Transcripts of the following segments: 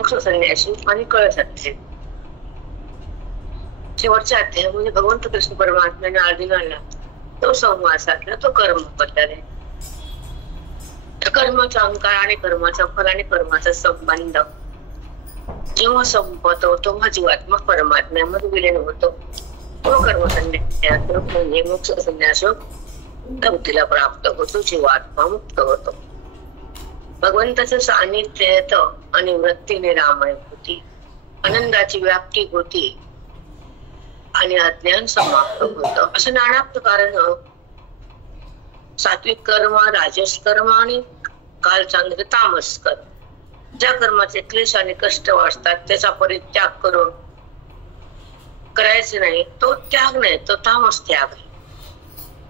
मोक्ष संन्यासी आणि कळसत्य. शेवटच्या अध्यायामध्ये भगवंत कृष्ण परमात्म्याने अर्जुनाला तो संवाद साधला, तो कर्म बद्दल आहे. कर्माचा अहंकार आणि कर्माचा फल आणि कर्माचा संबंध जेव्हा संपतो तेव्हा जीवात्मा परमात्म्यामध्ये विलीन होतो. तो कर्म संन्यास म्हणजे मोक्ष संन्यास गतीला प्राप्त होतो, जीवात्मा मुक्त होतो. भगवंताचं सानिध्य येतं आणि वृत्ती निरामय होती, आनंदाची व्याप्ती होती आणि अज्ञान समाप्त होतं. असं नाना प्रकारानं सात्विक कर्म, राजस कर्म आणि काल सांगितलं तामस कर्म. ज्या कर्माचे क्लेश आणि कष्ट वाटतात त्याचा परित्याग करून करायचे नाही, तो त्याग नाही, तो तामस त्याग आहे.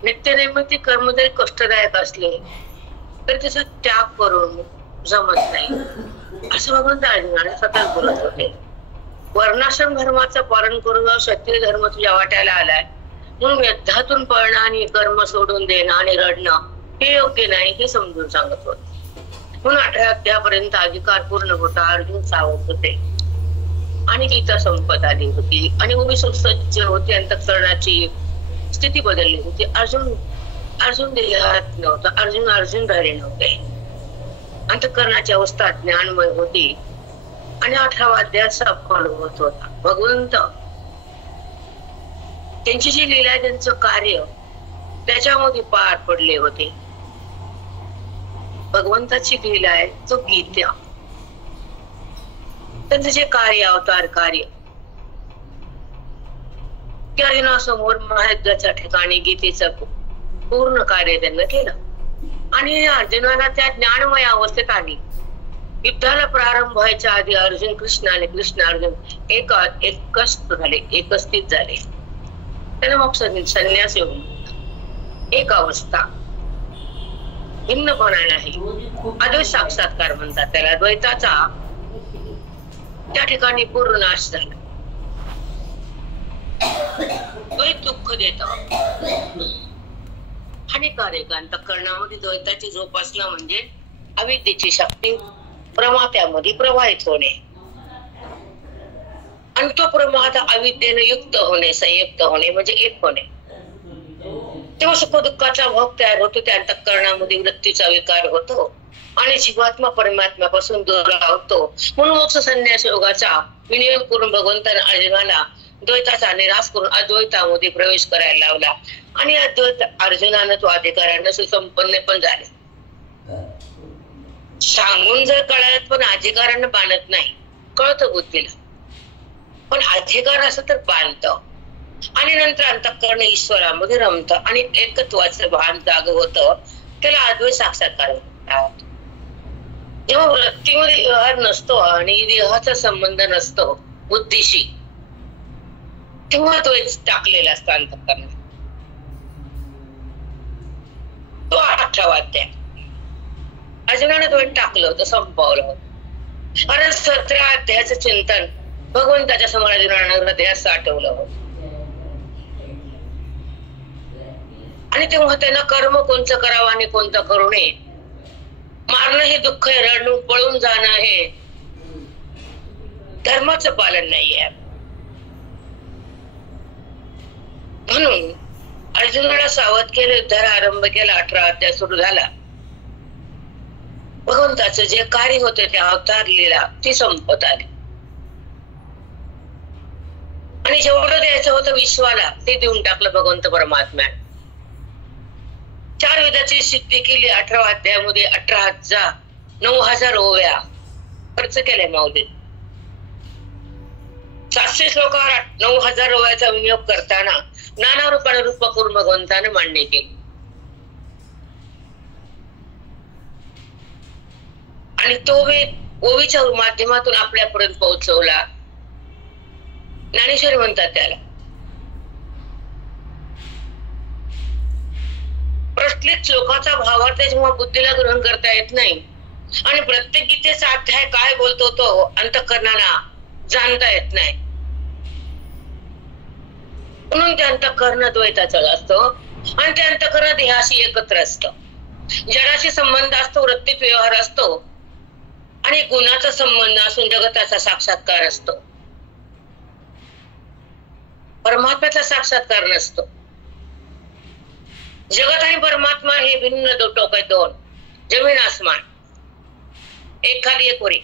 नित्यनैमित्तिक कर्म जरी कष्टदायक असले तर त्याचा त्याग करून जमत नाही, असं भगवंत अर्जुनाने स्वतः बोलत होते. वर्णाश्रम धर्माचं पालन करून क्षत्रिय धर्म तुझ्या वाट्याला आलाय म्हणून युद्धातून पळणं आणि कर्म सोडून देणं आणि रडणं हे योग्य नाही हे समजून सांगत होते. म्हणून 18 अध्यायापर्यंत अधिकार पूर्ण होता. अर्जुन सावध होते आणि गीता संपत आली होती आणि उभी सुसज्ज होती. अंतःकरणाची स्थिती बदलली होती. अर्जुन देहात नव्हता, अर्जुन राहिले नव्हते. अंतःकरणाची अवस्था ज्ञानमय होती आणि 18वा अध्याय सफल होत होता. भगवंत त्यांची जी लीला, त्यांचं कार्य त्याच्यामध्ये पार पडले होते. भगवंताची लीला आहे तो गीता, त्यांचं जे कार्य, अवतार कार्य त्या अर्जुनासमोर महायुद्धाच्या ठिकाणी गीतेचं पूर्ण कार्य त्यांना केलं आणि अर्जुनाला त्या ज्ञानमय अवस्थेत आली. युद्धाला प्रारंभ व्हायच्या आधी अर्जुन कृष्ण आणि कृष्ण अर्जुन एकच झाले, एकस्थित झाले. त्यांना मोक्ष संन्यास येऊन एक अवस्था भिन्नपणा नाही, अद्वैत साक्षात्कार म्हणतात त्याला. द्वैताचा त्या ठिकाणी पूर्ण नाश झाला. द्वैत दुःख देत हानिकारक. अंतःकरणामध्ये द्वैताची जोपासना म्हणजे अविद्येची शक्ती प्रमात्यामध्ये प्रवाहित होणे आणि तो प्रमाद अविद्येने युक्त होणे, संयुक्त होणे म्हणजे एक होणे. तेव्हा सुख दुःखाचा भोग तयार होतो, त्या अंतःकरणामध्ये वृत्तीचा विकार होतो आणि जीवात्मा परमात्म्यापासून दूर राहतो. म्हणून मोक्ष संन्यास योगाचा विनियोग करून भगवंताने अर्जुनाला द्वैताचा निराश करून अद्वैतामध्ये प्रवेश करायला लावला आणि अद्वैत अर्जुनानं तो अधिकारानं सुसंपन्न पण झाले. सांगून जर कळत पण अधिकारानं बांधत नाही, कळतं बुद्धीला, पण अधिकार असं तर बांधतं आणि नंतर अंतःकरण ईश्वरामध्ये रमतं आणि एकत्वाचं भान जाग होतं, त्याला अद्वैत साक्षात्कार होतो. जेव्हा वृत्तीमध्ये व्यवहार नसतो आणि देहाचा संबंध नसतो बुद्धीशी, तेव्हा तो एक टाकलेला असतो अंतःकरण. तो 18वा अध्याय अर्जुनाने तो टाकलं होतं, संपवलं होतं. आणि 17 अध्यायाचं चिंतन भगवंताच्या समोर अर्जुनाने हृदयात साठवलं होतं आणि तेव्हा त्यांना कर्म कोणतं करावं आणि कोणतं करू नये, मारणं हे दुःख आहे, रडून पळून जाणं हे धर्माचं पालन नाहीये. म्हणून अर्जुनाला सावध केलं, युद्धाला आरंभ केला. 18 अध्याय सुरू झाला. भगवंताचं जे कार्य होते ते अवतार लीला ती संपत आली आणि जेवढं द्यायचं होतं विश्वाला ते देऊन टाकलं भगवंत परमात्म्याने. 4 विधाची सिद्धी केली. 18 अध्यायामध्ये 9,000 ओव्या खर्च केल्या माऊली. 700 श्लोकावर 9,000 ओव्याचा विनियोग करताना नाना रूपाने रूप करून भगवंताने मांडणी केली आणि तो ओवीच्या माध्यमातून आपल्यापर्यंत पोहोचवला. ज्ञानेश्वर म्हणतात त्याला. प्रत्येक श्लोकाचा भावार्थ जेव्हा बुद्धीला ग्रहण करता येत नाही आणि प्रत्येक गीतेचा अध्याय काय बोलतो तो अंतःकरणाला जाणता येत नाही, म्हणून ते अंतःकरण द्वैताचं असतं आणि ते अंतःकरण देहाशी एकत्र असतं. जडाशी संबंध असतो, वृत्तीत व्यवहार असतो आणि गुणाचा संबंध असून जगताचा साक्षात्कार असतो, परमात्म्याचा साक्षात्कार नसतो. जगत आणि परमात्मा हे भिन्न टोक आहेत, दोन, जमीन आसमान, एक खाली एक वरी.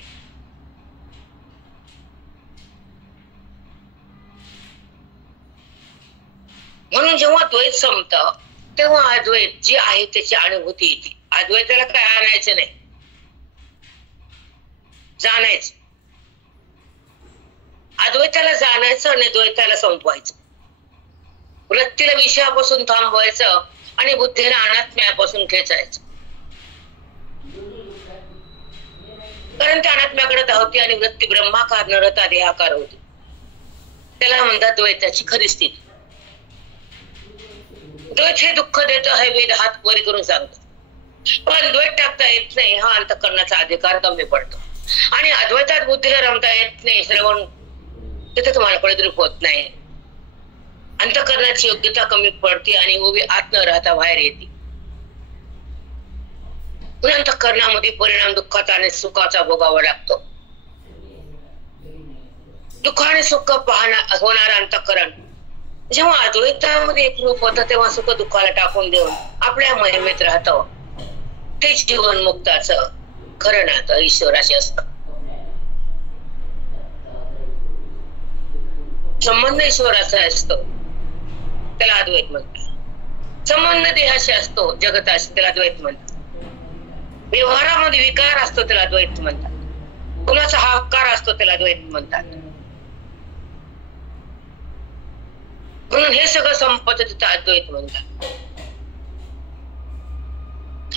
म्हणून जेव्हा द्वैत संपतं तेव्हा अद्वैत जी आहे त्याची अनुभूती येते. अद्वैताला काय आणायचं नाही, जाणायचं. अद्वैताला जाणायचं आणि द्वैताला संपवायचं. वृत्तीला विषयापासून थांबवायचं आणि बुद्धीला अनात्म्यापासून खेचायचं. कारण त्या अनात्म्याकडे धावते आणि वृत्ती ब्रह्माकार नरता देहाकार होती. त्याला म्हणतात द्वैताची खरी स्थिती. द्वैत हे दुःख देतो हे वेद हात वरी करून सांगतो, पण द्वैत टाकता येत नाही हा अंतःकरणाचा अधिकार कमी पडतो. आणि अद्वैतात बुद्धीला रमता येत नाही, श्रवण तिथे तुम्हाला फळद्रूप होत नाही. अंतःकरणाची योग्यता कमी पडते आणि उभी आत न राहता बाहेर येते. अंतःकरणामध्ये परिणाम दुःखाचा आणि सुखाचा भोगावा लागतो. दुःख आणि सुख होणार अंतःकरण जेव्हा अद्वैतामध्ये एक रूप होतं तेव्हा सुख दुःखाला टाकून देऊन आपल्या महिमेत राहतो. ते जीवन मुक्ताचं खरं नातं ईश्वराशी असतं. संबंध ईश्वराचा असतो त्याला अद्वैत म्हणतात. संबंध देहाशी असतो जगताशी त्याला द्वैत म्हणतात. व्यवहारामध्ये विकार असतो त्याला द्वैत म्हणतात. कुणाचा हाकार असतो त्याला द्वैत म्हणतात. म्हणून हे सगळं संपत तिथं अद्वैत म्हणतात.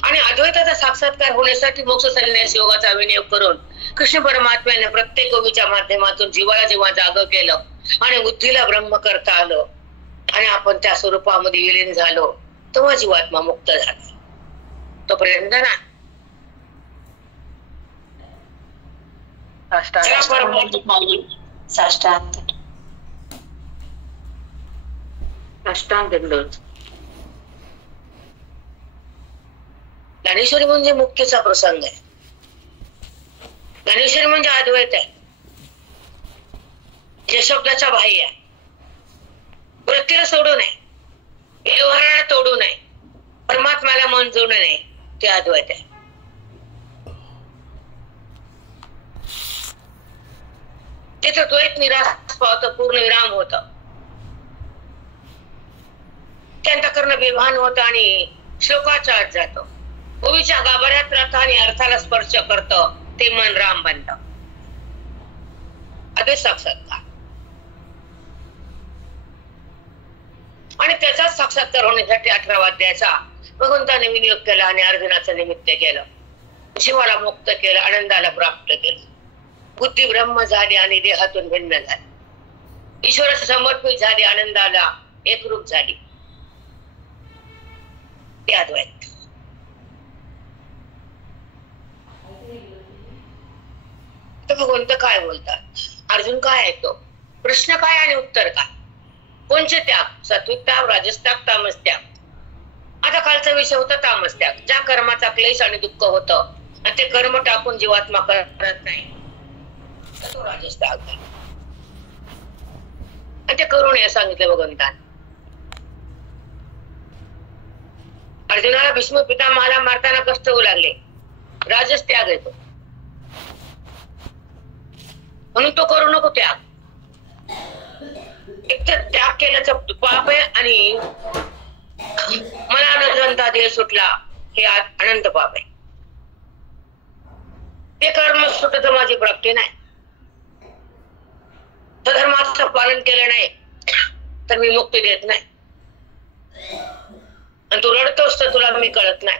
आणि अद्वैताचा साक्षात्कार होण्यासाठी मोक्ष संन्यास योगाचा विनियोग करून कृष्ण परमात्म्याने प्रत्येक कवीच्या माध्यमातून जीवाला जेव्हा जाग केलं आणि बुद्धीला ब्रह्म करता आलं आणि आपण त्या स्वरूपामध्ये विलीन झालो तेव्हा जीवात्मा मुक्त झाला. तोपर्यंत ना ज्ञानेश्वरी म्हणजे मुक्तीचा प्रसंग आहे. ज्ञानेश्वरी म्हणजे अद्वैत आहे, जे शब्दाचा बाह्य आहे. वृत्तीला सोडू नये, व्यवहाराला तोडू नये, परमात्म्याला मन जोडू नये, ते अद्वैत आहे. तिथं द्वैत निराश पावतं, पूर्ण विराम होत, त्यांतकरण विभान होत आणि श्लोकाचा अर्थ जातो. ओवीच्या गाभाऱ्यात राहतं आणि अर्थाला स्पर्श करत ते मन राम बनत. अद्वैत साक्षात्कार आणि त्याचाच साक्षात्कार होण्यासाठी 18व्या अध्यायाचा भगवंताने विनियोग केला आणि अर्जुनाचं निमित्त केलं. जीवाला मुक्त केलं, आनंदाला प्राप्त केलं. बुद्धी ब्रह्म झाली आणि देहातून भिन्न झाली. ईश्वराचं समर्पित झाली, आनंदाला एकरूप झाली. ते अद्वैत. तर भगवंत काय बोलतात, अर्जुन काय ऐकतो, प्रश्न काय आणि उत्तर काय, कोणचे त्याग, सात्विक त्याग, राजस त्याग, तामस त्याग. आता कालचा विषय होता तामस त्याग. ज्या कर्माचा क्लेश आणि दुःख होतं आणि ते कर्म टाकून जीवात्मा करत नाही तो राजस त्याग. आणि ते करू नये सांगितलं भगवंताने. अर्जुनाला भीष्म पितामहाला मारताना कष्ट होऊ लागले, राजस त्याग येतो. म्हणून तो करू नको त्याग. एक तर त्याग केल्याचं पाप आहे आणि मला अनंता देह सुटला हे अनंत पाप आहे. ते कर्म सुटत माझी प्राप्ती नाही. धर्माचं पालन केलं नाही तर मी मुक्ती देत नाही. आणि तू रडतोस तर तुला मी कळत नाही.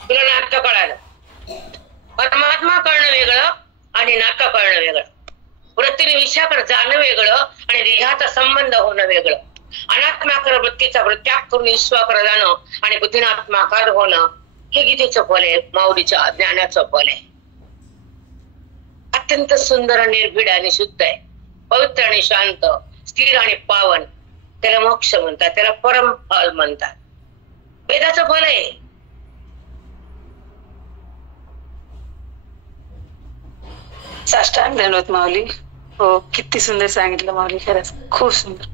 तुला नातं कळालं, परमात्मा कळणं वेगळं आणि नातं कळणं वेगळं. वृत्तीने विषयाकडे जाणं वेगळं आणि देहाचा संबंध होणं वेगळं. अनात्माकर वृत्तीचा त्याग करून ईश्वराकडे जाणं आणि बुद्धिनात्माकार होणं हे गीतेचं फल आहे, माऊलीच्या ज्ञानाचं फल आहे. अत्यंत सुंदर, निर्भीड आणि शुद्ध आहे, पवित्र आणि शांत, स्थिर आणि पावन. त्याला मोक्ष म्हणतात, त्याला परम फल म्हणतात. वेदाचं फल आहे. साष्टांग दंडवत माऊली. हो, किती सुंदर सांगितलं माऊली, खरंच खूप सुंदर.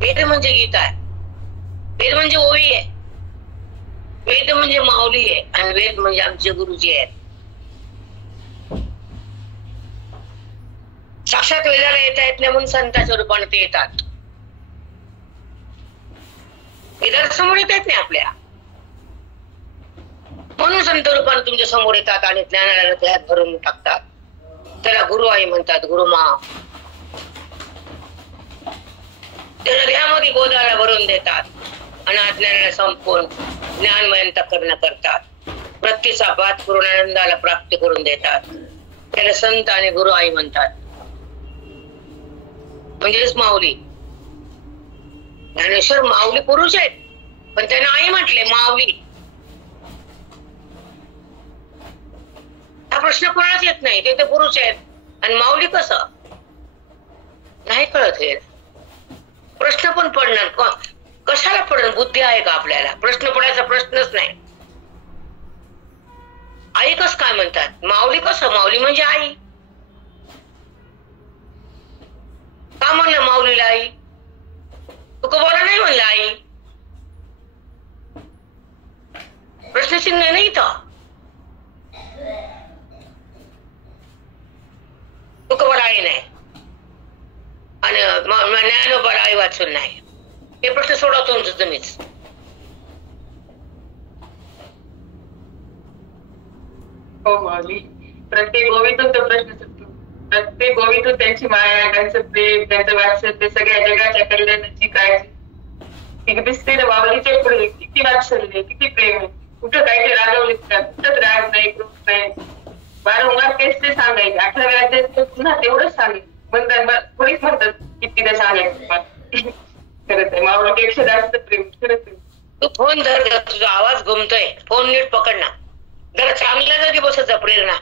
वेद म्हणजे गीता आहे, वेद म्हणजे ओवी आहे, वेद म्हणजे माऊली आहे, आणि वेद म्हणजे आमचे गुरुजी आहेत. साक्षात वेदाला येता येत नाही म्हणून संतांच्या रूपाने ते येतात. वेदाला समोर येता येत नाही आपल्या, म्हणून संत रूपाने तुमच्या समोर येतात आणि ज्ञानाला हृदयात भरून टाकतात. त्याला गुरु आई म्हणतात, गुरुमा. ते हृदयामध्ये बोधाला भरून देतात आणि अज्ञानाला संपून ज्ञानमय अंतःकरण करतात. प्रत्येचा बात करून आनंदाला प्राप्त करून देतात. त्याला संत आणि गुरु आई म्हणतात, म्हणजेच माऊली. ज्ञानेश्वर माऊली पुरुष आहेत, पण त्यांना आई म्हटले, माऊली. हा प्रश्न कोणाच येत नाही, ते पुरुष आहेत आणि माऊली कसं नाही कळत. हे प्रश्न पण पडणार, कशाला पडणार? बुद्धी आहे का आपल्याला? प्रश्न पडायचा प्रश्नच नाही. आई कस काय म्हणतात? माऊली कसं? माऊली म्हणजे आई. का म्हणलं माऊलीला आई? तुकोबाला नाही म्हणलं आई. प्रश्नचिन्ह नाही इथं. तुकोबाला आई नाही आणि ज्ञानोबाला आई वाचून नाही. हे प्रश्न सोडवतो तुम्हीच. हो माऊली, प्रत्येक गोवीतून तो प्रश्न सुटतो. प्रत्येक गोवीतून त्यांची माया, त्यांचं प्रेम, त्यांचं वात्सल्य, सगळ्या जगाच्या कल्याणाची काळजी दिसते ना माऊलीच्या पुढे. किती वात्सल्य, किती प्रेम आहे. कुठं काही ते रागवले का? कुठंच राग नाही, क्रोध नाही. वारंवार तेच ते सांगायचे. 18व्या अध्यायात पुन्हा तेवढंच सांगेल. म्हणतात कोणीच म्हणतात कितीदा सांगायचं. खरंच आहे माऊलीपेक्षा जास्त प्रेम. खरंच. तू फोन धर, तुझा आवाज घुमतोय. फोन नीट पकड ना जरा, चांगला जरी बसायचा प्रेरणा.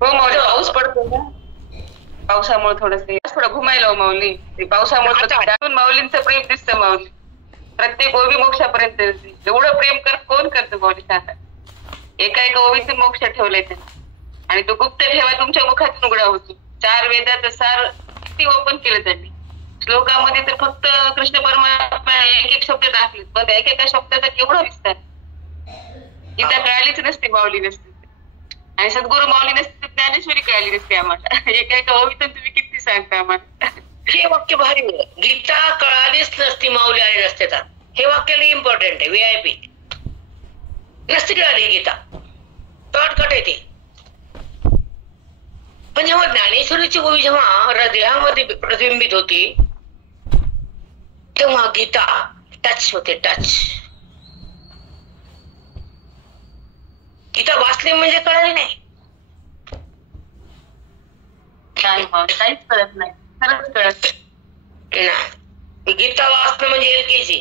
हो माऊली, पाऊस पडतो ना, पावसामुळे थोडं घुमायला माऊली. पावसामुळे माऊलींचं प्रेम दिसतं माऊली. प्रत्येक ओवी मोक्षापर्यंत. एवढं प्रेम कोण करतं माऊली सांगा? एका ओवीचे मोक्ष ठेवलंय त्यांनी, आणि तो गुप्त ठेवा तुमच्या मुखातून उघडा होतो. 4 वेदाचं सार किती ओपन केलं त्यांनी. श्लोकामध्ये तर फक्त कृष्ण परमात्मा एक शब्द टाकले, पण एकेका शब्दाचा केवढा विस्तार. गीता कळालीच नसते माऊली नसते, आणि सद्गुरु माऊली नसते, ज्ञानेश्वरी कळाली नसते आम्हाला. एका ओवीतून तुम्ही किती सांगता आम्हाला. हे वाक्य भारी. गीता कळालीच नसती माऊली आली नसते तर. हे वाक्य इम्पॉर्टंट आहे. VIP नसती कळाली गीता. शॉर्टकट आहे ते. पण जेव्हा ज्ञानेश्वरीची ओवी जेव्हा हृदयामध्ये प्रतिबिंबित होती, तेव्हा गीता टच होते. टच. गीता वाचली म्हणजे कळाली नाही. काहीच कळत नाही. खरंच कळत नाही. गीता वाचणं म्हणजे LKG.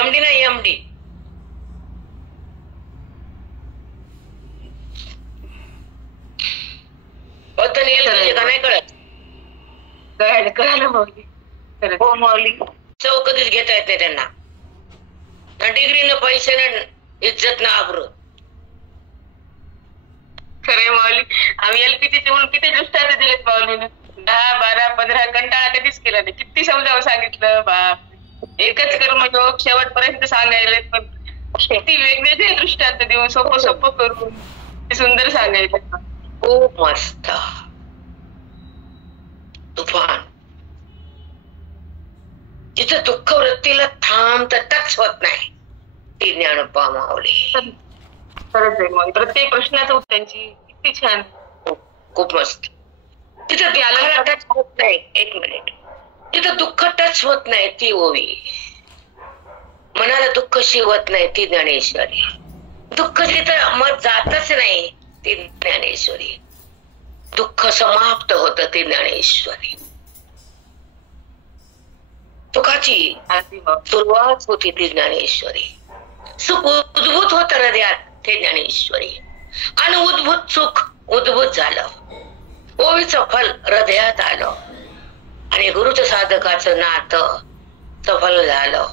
MD नाही, MD. LKG का नाही कळत? कळालं माऊली. हो माऊली. चव कधीच घेता येत नाही त्यांना. डिग्री न पैसे न इज्जत ना आबरू. खरे माऊली, आम्ही LPG म्हणून किती दृष्टांत दिलेत माऊलीनं. 10, 12, 15 कंटाळा कधीच केला नाही. किती समजावं सांगितलं. बाप, एकच कर्मयोग शेवटपर्यंत सांगायला, पण किती वेगवेगळे दृष्टांत देऊन सोपं करून सुंदर सांगायचं. खूप मस्त. तुफान. जिथं दुःख वृत्तीला थांब तर टच होत नाही, ती ज्ञानोबा माऊली. खरंच आहे मग. प्रत्येक प्रश्नाचं उत्तर त्यांची किती छान. खूप मस्त. तिथं दुःखाला टच होत नाही. 1 मिनिट. तिथं दुःख टच होत नाही, ती ओवी. मनाला दुःख शिवत नाही, ती ज्ञानेश्वरी. दुःख जिथं मत जातच नाही, ती ज्ञानेश्वरी. दुःख समाप्त होत, ती ज्ञानेश्वरी. सुखाची सुरुवात होती, ती ज्ञानेश्वरी. सुख उद्भूत होत हृदयात, ते ज्ञानेश्वरी. आणि उद्भूत सुख उद्भूत झालं. ओवीचं फल हृदयात आलं आणि गुरुचं साधकाचं नातं सफल झालं.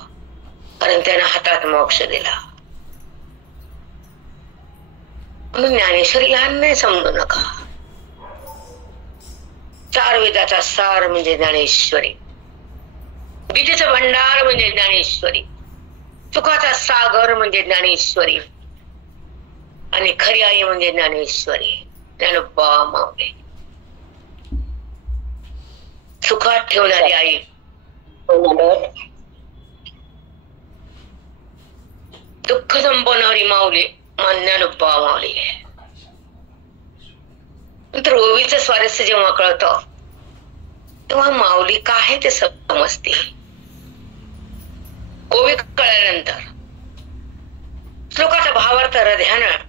कारण त्यानं हातात मोक्ष दिला. म्हणून ज्ञानेश्वरी लहान नाही समजू नका. 4 वेदाचा सार म्हणजे ज्ञानेश्वरी, गीतेचं भंडार म्हणजे ज्ञानेश्वरी, सुखाचा सागर म्हणजे ज्ञानेश्वरी, आणि खरी आई म्हणजे ज्ञानेश्वरी. ज्ञानोबा माऊली सुखात ठेवणारी आई, दुःख संपवणारी माऊली ज्ञानोबा माऊली. नंतर ओवीचं स्वारस्य जेव्हा कळतं तेव्हा माऊली काय आहे ते समजते. ओवी कळल्यानंतर श्लोकाचा भावार्थ हृदयानं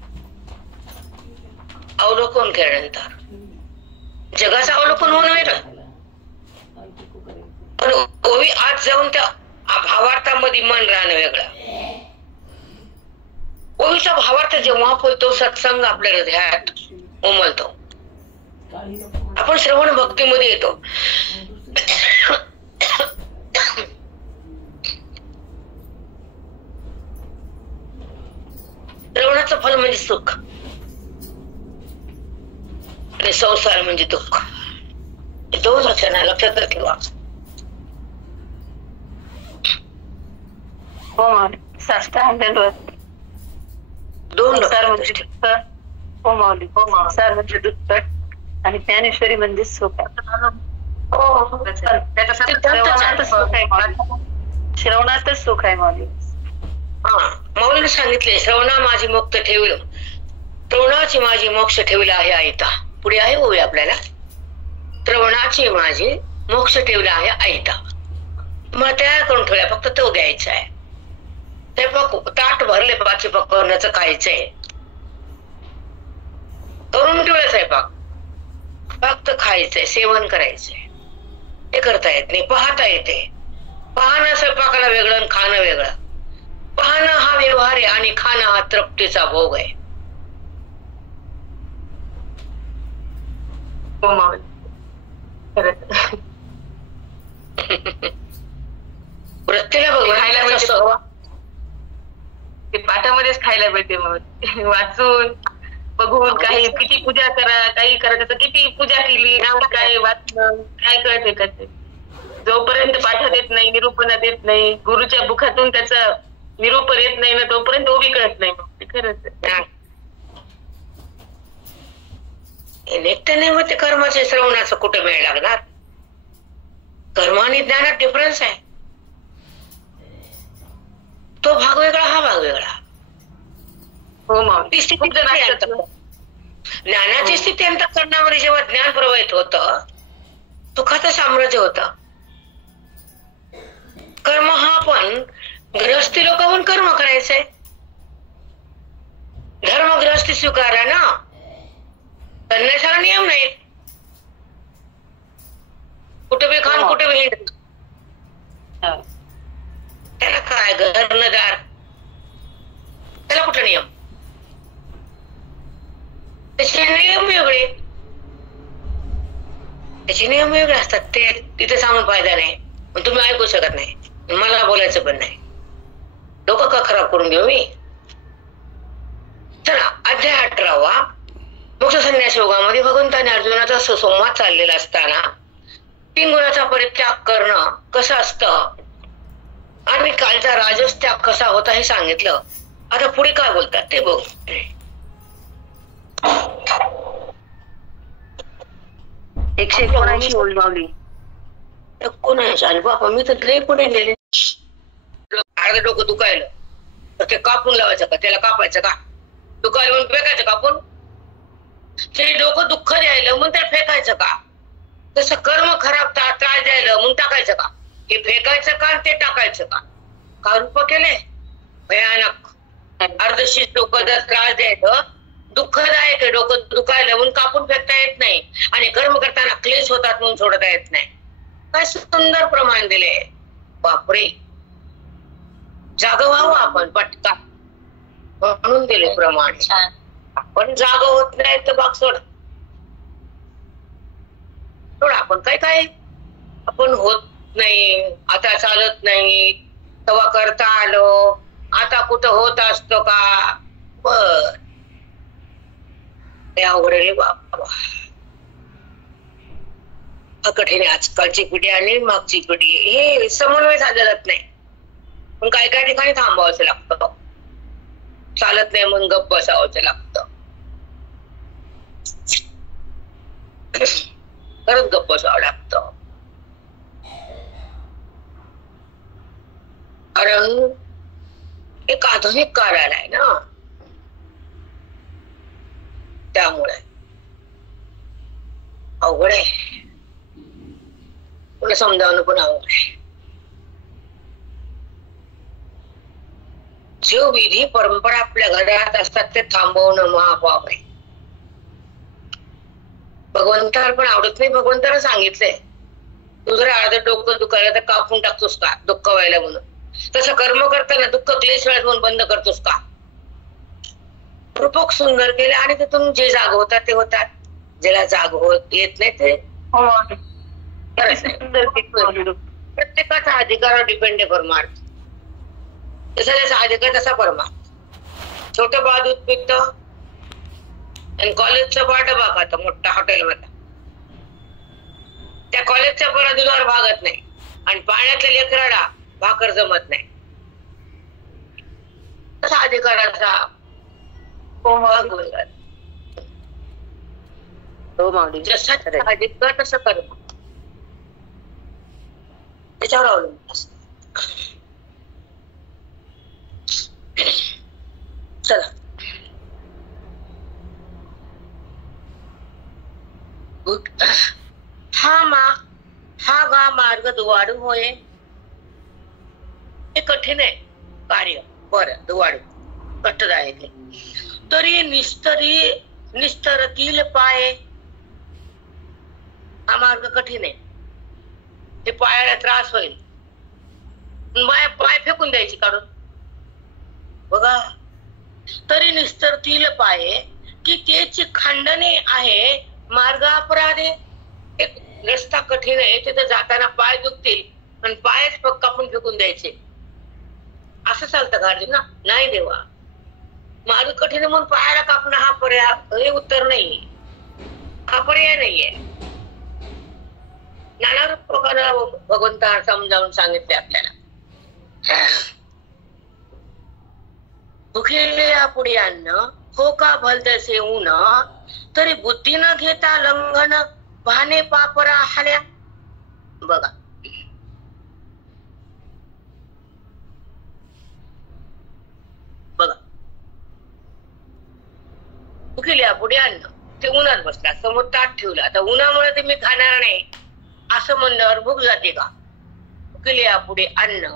अवलोकन केल्यानंतर जगाचं अवलोकन होणं वेगळं, पण ओवी आज जाऊन त्या भावार्थामध्ये मन राहणं वेगळं. ओवीचा भावार्थ जेव्हा बोलतो सत्संग आपल्या हृदयात उमलतो, आपण श्रवण भक्तीमध्ये येतो. श्रवणाचं फल म्हणजे सुख आणि संसार म्हणजे दुःख. हे 2 लक्षात ठेवा. हो माऊली. साष्टांग दंडवत. 2 संसार म्हणजे दुःख. हो माऊली. संसार म्हणजे दुःख आणि ज्ञानेश्वरी म्हणजे सुख. श्रवणातच सुख आहे माऊली. माऊलीने सांगितले श्रवणा माझी मुक्त ठेवलं, श्रवणाची माझी मोक्ष ठेवला आहे आयता. पुढे आहे ओवी आपल्याला, श्रवणाची माझी मोक्ष ठेवला आहे आयता. मला तयार करून ठेवला, फक्त तो घ्यायचा आहे. ते ताट भरले पाची पकवण्याचं खायचंय, करून ठेवलं स्वयंपाक, फक्त खायचंय, सेवन करायचंय. ते करता येत नाही, पाहता येते. पाहणं स्वयंपाकाला वेगळं आणि खाणं वेगळं. पाहणं हा व्यवहार आहे आणि खाणं हा तृप्तीचा भोग आहे. प्रत्येला बघायला ते पाठामध्येच खायला भेटते. मग वाचून बघून काही किती पूजा करा, काही करा, त्याचं किती पूजा केली, काय वाचलं, काय कळते का ते. जोपर्यंत पाठात येत नाही, निरूपणात येत नाही, गुरुच्या मुखातून त्याचं निरूपण येत नाही ना, तोपर्यंत ओवी कळत नाही. मग ते खरंच नेट नाही मग ते कर्माचे श्रवणाचं कुठे वेळ लागणार. कर्म आणि ज्ञानात डिफरन्स आहे. तो भाग वेगळा, हा भाग वेगळा. हो मग ज्ञानाची स्थिती अंतःकरणामध्ये जेव्हा ज्ञान प्रवाहित होतं, सुखाचं साम्राज्य होतं. कर्म हा पण गृहस्थी लोकांहून कर्म करायचंय. धर्म गृहस्थी स्वीकारा ना, करण्यासारा नियम नाही. कुठे बी खान कुठे बी हिंड, त्याला काय घरनदार, त्याला कुठला नियम. त्याचे नियम वेगळे, त्याचे नियम वेगळे असतात. ते तिथे सांगून फायदा नाही. तुम्ही ऐकू शकत नाही, मला बोलायचं पण नाही. डोकं का खराब करून घेऊ मी. चला, अध्याय 18 मोक्ष संन्यास योगामध्ये भगवंताने अर्जुनाचा सुसंवाद चाललेला असताना 3 गुणाचा परित्याग करणं कसं असतं आणि कालचा राजस त्याग कसा होता हे सांगितलं. आता पुढे काय बोलतात ते बघ. 179 ओवी माऊली. 19 आणि बापा मी तर लय पुढे गेले. अर्ध डोकं दुखायलं तर ते कापून लावायचं का, त्याला कापायचं का, दुखायला म्हणून फेकायचं कापून. ते डोकं दुःख द्यायला म्हणून त्याला फेकायचं का. तसं कर्म खराब त्रास द्यायला म्हणून टाकायचं का. हे फेकायचं का ते टाकायचं का. का रूप केले भयानक. अर्धशीष डोकं जर त्रास द्यायचं दुःखदायक आहे. डोकं दुखायला म्हणून कापून फेकता येत नाही आणि कर्म करताना क्लेश होतात म्हणून सोडता येत नाही. काय सुंदर प्रमाण दिले. बापरे, जाग व्हावं आपण पटका म्हणून दिले प्रमाण. आपण जाग होत नाही तर बाग सोड. आपण काय काय आपण होत नाही, आता चालत नाही, तेव्हा करता आलो, आता कुठं होत असतो का? बर अवघड रे बाबा, कठीण आहे आजकालची पिढी आणि मागची पिढी, हे समन्वय साधला जात नाही. पण काही काही ठिकाणी थांबावंच लागतं, चालत नाही मग गप्प बसावंच लागतं. खरंच गप्प बसावं लागतं, कारण एक आधुनिक काळ आलाय ना, त्यामुळे अवघड आहे. तुला समजावणं पण अवघड आहे. जो विधी परंपरा आपल्या घरात असतात ते थांबवणं महापाप आहे. भगवंताला पण आवडत नाही. भगवंताला सांगितलंय, तू जर अर्ध डोकं दुखायला तर कापून टाकतोस का दुःख व्हायला म्हणून? तसं कर्म करताना दुःख क्लेश वेळात म्हणून बंद करतोस का? रूपक सुंदर केले आणि तिथून जे जाग होतात ते होतात, ज्याला जाग होत येत नाही ते प्रत्येकाचा अधिकारावर डिपेंड आहे परमार्थ. जसा जसा अधिकार तसा परमार्थ. छोटं बाळ दूध पितं आणि कॉलेजचं बाळ डबा खातं मोठा हॉटेलमध्ये, त्या कॉलेजच्या पोरा दुधावर भागत नाही आणि पाण्यातल्या लेकराला भाकर जमत नाही. तसा अधिकाराचा जसा अधिकार तसं कर्म, त्याच्यावर अवलंबून असत. चला हा गा मार्ग दुवाडू होय. हे कठीण आहे कार्य, बरं दुवाडू कष्टदायक आहे. तरी निस्तरतील पाय, हा मार्ग कठीण आहे. ते पायाला त्रास होईल, पाय फेकून द्यायची काढून बघा. तरी निस्तरतील पाये की त्याची खंडने आहे मार्ग अपराधे. एक रस्ता कठीण आहे, तिथे जाताना पाय दुखतील आणि पायच कापून फेकून द्यायचे, असं चालतं का अर्जुन? नाही देवा, मार्ग कठीण म्हणून पायाला कापणं हा पर्याय, हे उत्तर नाही, हा पर्याय नाहीये. नाना प्रकारे भगवंता समजावून सांगितले आपल्याला. भुकेले पुढे अन्न हो का भलतसे ऊन, तरी बुद्धी न घेता लंघन भाने पापरा हाल्या. बघा बघा, भुकेल्या पुढे अन्न, ते उन्हात बसला, समोर ताट ठेवलं, आता उन्हामुळे ते मी खाणार नाही असं म्हणल्यावर भूक जाते का? भुकेल्या पुढे अन्न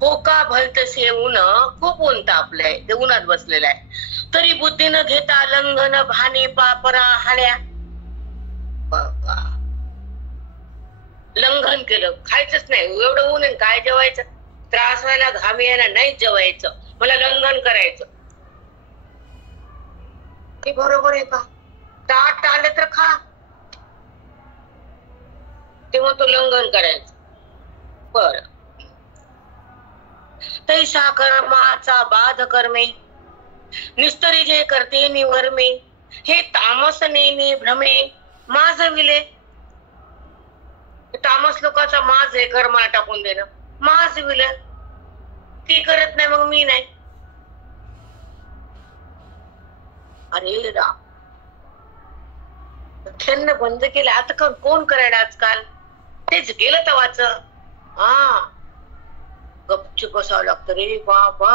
हो का भलतसे ऊन, खूप ऊन तापलंय, ते उन्हात बसलेलं आहे, तरी बुद्धी न घेता लंघन भाने पापरा हाल्या. लंघन केलं, खायचंच नाही, एवढं ऊन काय जेवायचं? त्रास व्हायला, घाम यायला, नाही जेवायचं, मला लंघन करायचं. ते बरोबर आहे का? ताट आलं तर खा, ते म्हणतो लंघन करायचं. बर तैसा कर्माचा बाध कर्मे, निस्तरी जे करते निवर्मे, हे तामस नेने भ्रमे माझ विले. तामस लोकांचा माझ आहे कर्माला टाकून देणं, माझ विले. ती करत नाही मग मी नाही. अरे राम, त्यांना बंद केलं, आता कोण करायला आजकाल? तेच गेलं तवाच. हा गपचूप बसावं लागतं रे बाबा,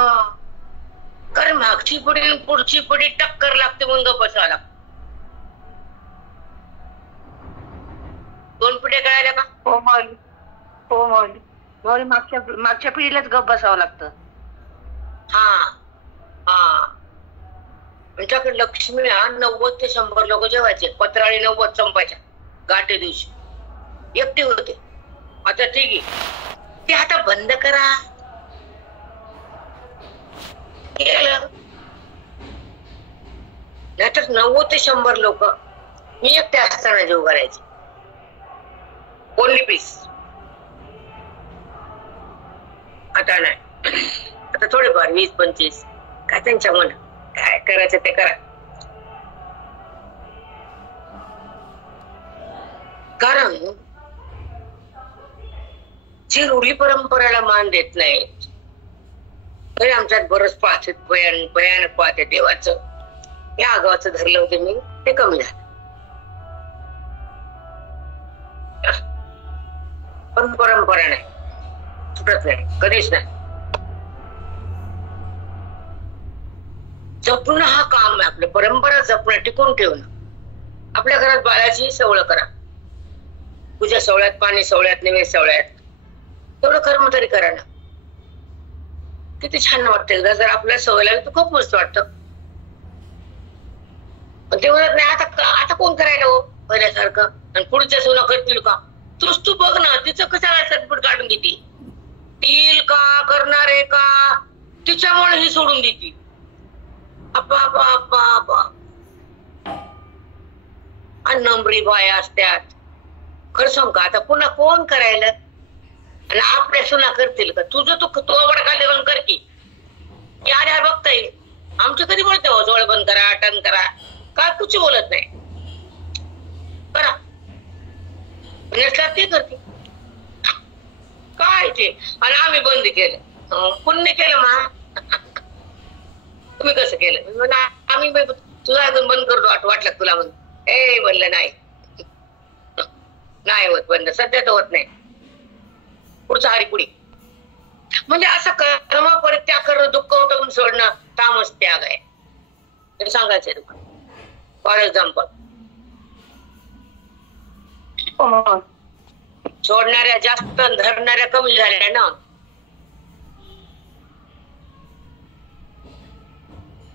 कारण मागची पिढी पुढची पिढी टक्कर लागते म्हणून गप बसावं लागतं. दोन पिढ्या कळायला का? हो माऊली, हो माऊली, माऊली मागच्या पिढीलाच गप बसावं लागतं. हा हा, आमच्याकडे लक्ष्मीला 90 ते 100 लोक जेवायचे, पत्राळी 90 संपायच्या गाठी दिवशी, एकटे होते. आता ठीक आहे, ते आता बंद करा. केलं नाहीतर 90 ते 100 लोक मी एकटे असताना जेव करायचे, ओनली पीस. आता नाही, आता थोडेफार 20-25 काय त्यांच्या मन काय करायचं ते करा. कारण जी रूढी परंपरेला मान देत नाही तरी आमच्यात बरंच पाहते, भयानक पाहते देवाचं. या आगावाचं धरलं होते मी, ते कमी झालं. पण परंपरा नाही, सुटत नाही, कधीच नाही. जपणं हा काम आहे आपलं. परंपरा जपणं, टिकून ठेवणं. आपल्या घरात बाळाची सवळ करा, पूजा सोहळ्यात, पाणी सोहळ्यात, निवेद सोहळ्यात, तेवढं कर्म तरी करा ना. किती छान वाटतं. जर आपल्याला सवय लागली तर खूप मस्त वाटतं. पण ते म्हणत नाही आता कोण करायला हो पहिल्यासारखं, आणि पुढच्या सोना करतील का? तूच तू बघ ना, तिचं कशाला सटपट काढून देते, येईल का, करणार आहे का, तिच्यामुळे ही सोडून देते. अप्पा अप्पा अप्पा अप्पा. आणि नंबरी बाया असतात. खरं सांग का, आता पुन्हा कोण करायला? आणि आपल्या सुना करतील का? तुझं तू आवड खाली बंद कर की यार बघता येईल. आमचं कधी बोलते हो जोळ बंद करा, टन करा, काय कुछ बोलत नाही. करा नसतात ते करते काय ते. आणि आम्ही बंद केलं, पुण्य केलं मा. तुम्ही कसं केलं? आम्ही तुला अजून बंद करतो वाटलं तुला म्हणून. ए म्हणलं नाही, नाही होत बंद, सध्या तर होत नाही. पुढचा हरिपुडी म्हणजे असं कर्म परित्याग करणं, दुःख उठवून सोडणं, तामस त्याग आहे. तरी सांगायचंय तुम्हाला. फॉर एक्झाम्पल, सोडणाऱ्या जास्त, धरणाऱ्या कमी झाल्या ना.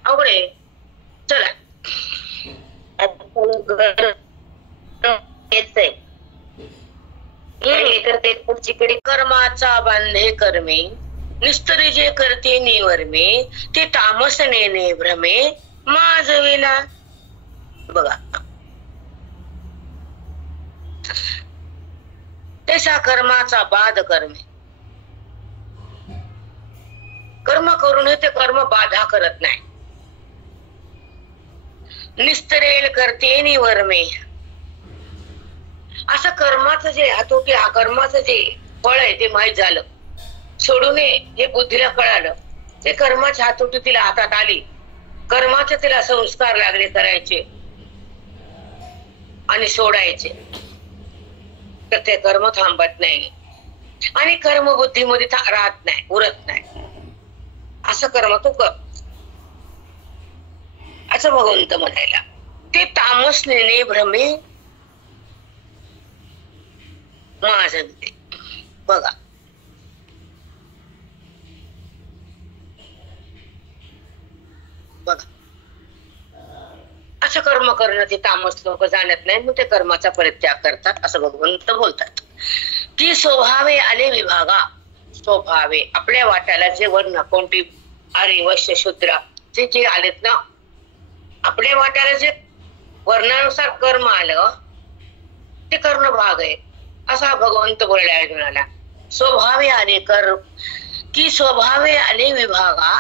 अवघडे. चला करते पुढची पिढी. कर्माचा बांधे कर्मे, निस्तरी जे करते निवर्मे, ते तामस नेने भ्रमे माझविला. बघा, तसा कर्माचा बाध कर्मे. कर्म करून ते कर्म बाधा करत नाही. निस्तरेल करते निवर्मे, असं कर्माचं जे हातोटी, हा कर्माचं जे फळ आहे ते माहीत झालं, सोडू नये हे बुद्धीला कळालं. ते कर्माच्या हातोटी तिला हातात आली, कर्माचे तिला संस्कार लागले करायचे आणि सोडायचे, तर ते कर्म थांबत नाही आणि कर्म बुद्धीमध्ये राहत नाही, उरत नाही. असं कर्म तू कर, असं भगवंत म्हणायला. ते नेणे भ्रमे माझं. बघा, बघा असं कर्म करणं ते तामस लोक जाणत नाही, मग ते कर्माचा परित्याग करतात असं भगवंत बोलतात. की स्वभावे आले विभागा. स्वभावे आपल्या वाट्याला जे वर्ण, कोणती आर्य वैश्य शूद्र जे आलेत ना, आपल्या वाट्याला जे वर्णानुसार कर्म आलं ते करणं भाग आहे, असा भगवंत बोलला अर्जुनाला. स्वभावे आले कर, की स्वभावे आले विभागा,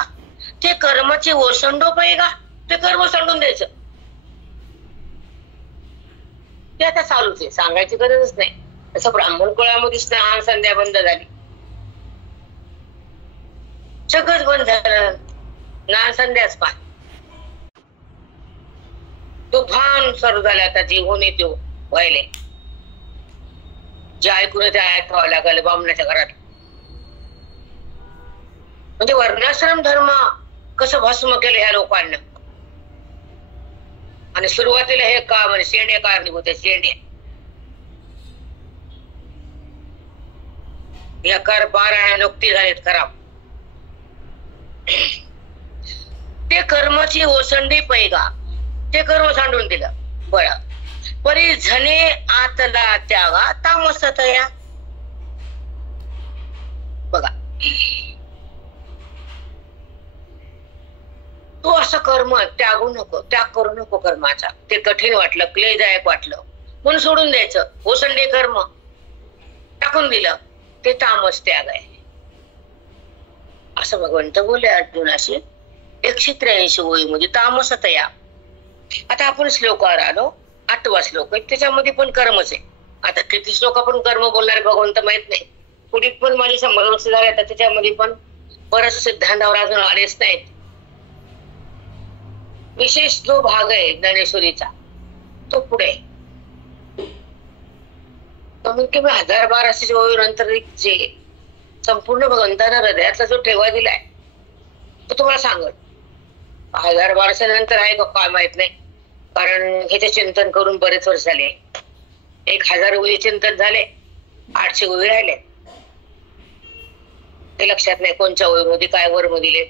ते कर्माचे ओसंडो पैगा. ते कर्म सोडून द्यायचं, ते आता चालूच आहे, सांगायची गरजच नाही. असं ब्राह्मण कुळामध्ये स्नान संध्या बंद झाली, सगळंच बंद झालं, स्नान संध्याच पा तुफान सुरू झाला. आता जे होणे ते व्हायले, जे ऐकून ते ऐकावं लागलं बामणाच्या घरात. म्हणजे वर्णाश्रम धर्म कसं भस्म केलं ह्या लोकांना. आणि सुरुवातीला हे का म्हणजे शेंडे कारणीभूत आहे, शेंडे. या कर 12 नुकती झालेत खराब. ते कर्माची ओसंडी पैगा, ते कर्म सांडून दिलं बळ. परी झने आतला त्यागा तामस तया. बघा, तू असं कर्म त्यागू नको, त्याग करू नको कर्माचा. ते कठीण वाटलं, क्लेशदायक वाटलं म्हणून सोडून द्यायचं. ओसंडे कर्म टाकून दिलं, ते तामस त्याग आहे. असं भगवंत बोलले अर्जुनाशी 183 ओळीमध्ये तामसतया. आता आपण श्लोकावर आलो, 8वा श्लोक आहे, त्याच्यामध्ये पण कर्मच आहे. आता किती श्लोक आपण कर्म बोलणार भगवंत माहित नाही, पुढे पण माझे 100 वर्ष झाले, आता त्याच्यामध्ये पण बरंच सिद्धांतावर अजून आलेच नाहीत. विशेष जो भाग आहे ज्ञानेश्वरीचा तो पुढे कमीत कमी 1000-1200 ओळीनंतर जे संपूर्ण भगवंतानं हृदयातला जो ठेवा दिलाय तो तुम्हाला सांगत. 1000-1200 नंतर आहे का काय माहित नाही, कारण ह्याचे चिंतन करून बरेच वर्ष झाले. 1000 ओळी चिंतन झाले, 800 ओळी राहिले, ते लक्षात नाही कोणत्या ओळीमध्ये काय वर्म दिले.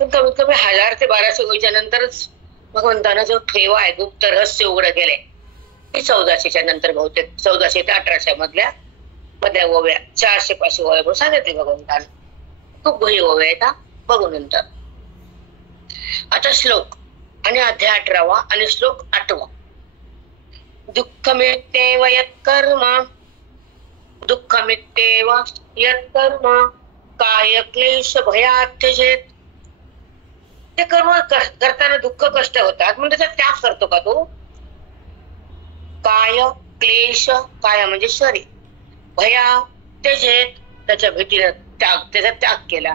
पण कमीत कमी 1000 ते 1200 ओळीच्या नंतरच भगवंतानं जो ठेवा आहे, गुप्त रहस्य उघडं केलंय, ते 1400च्या नंतर बहुतेक 1400 ते 1800 मधल्या ओव्या 400-500 ओव्या म्हणून सांगितले भगवंतानं. खूप गही ओव्या आहेत, बघू नंतर. आता श्लोक आणि अध्याय 18वा आणि श्लोक 8वा. दुःखमित्येव यत्कर्म, दुःखमित्येव यत्कर्म काय क्लेश भयात् त्यजेत्. ते कर्म करताना दुःख कष्ट होतात म्हणजे त्याचा त्याग करतो का तो? काय क्लेश, काय म्हणजे शरीर, भया त्यजेत त्याच्या भीतीने त्याचा त्याग केला.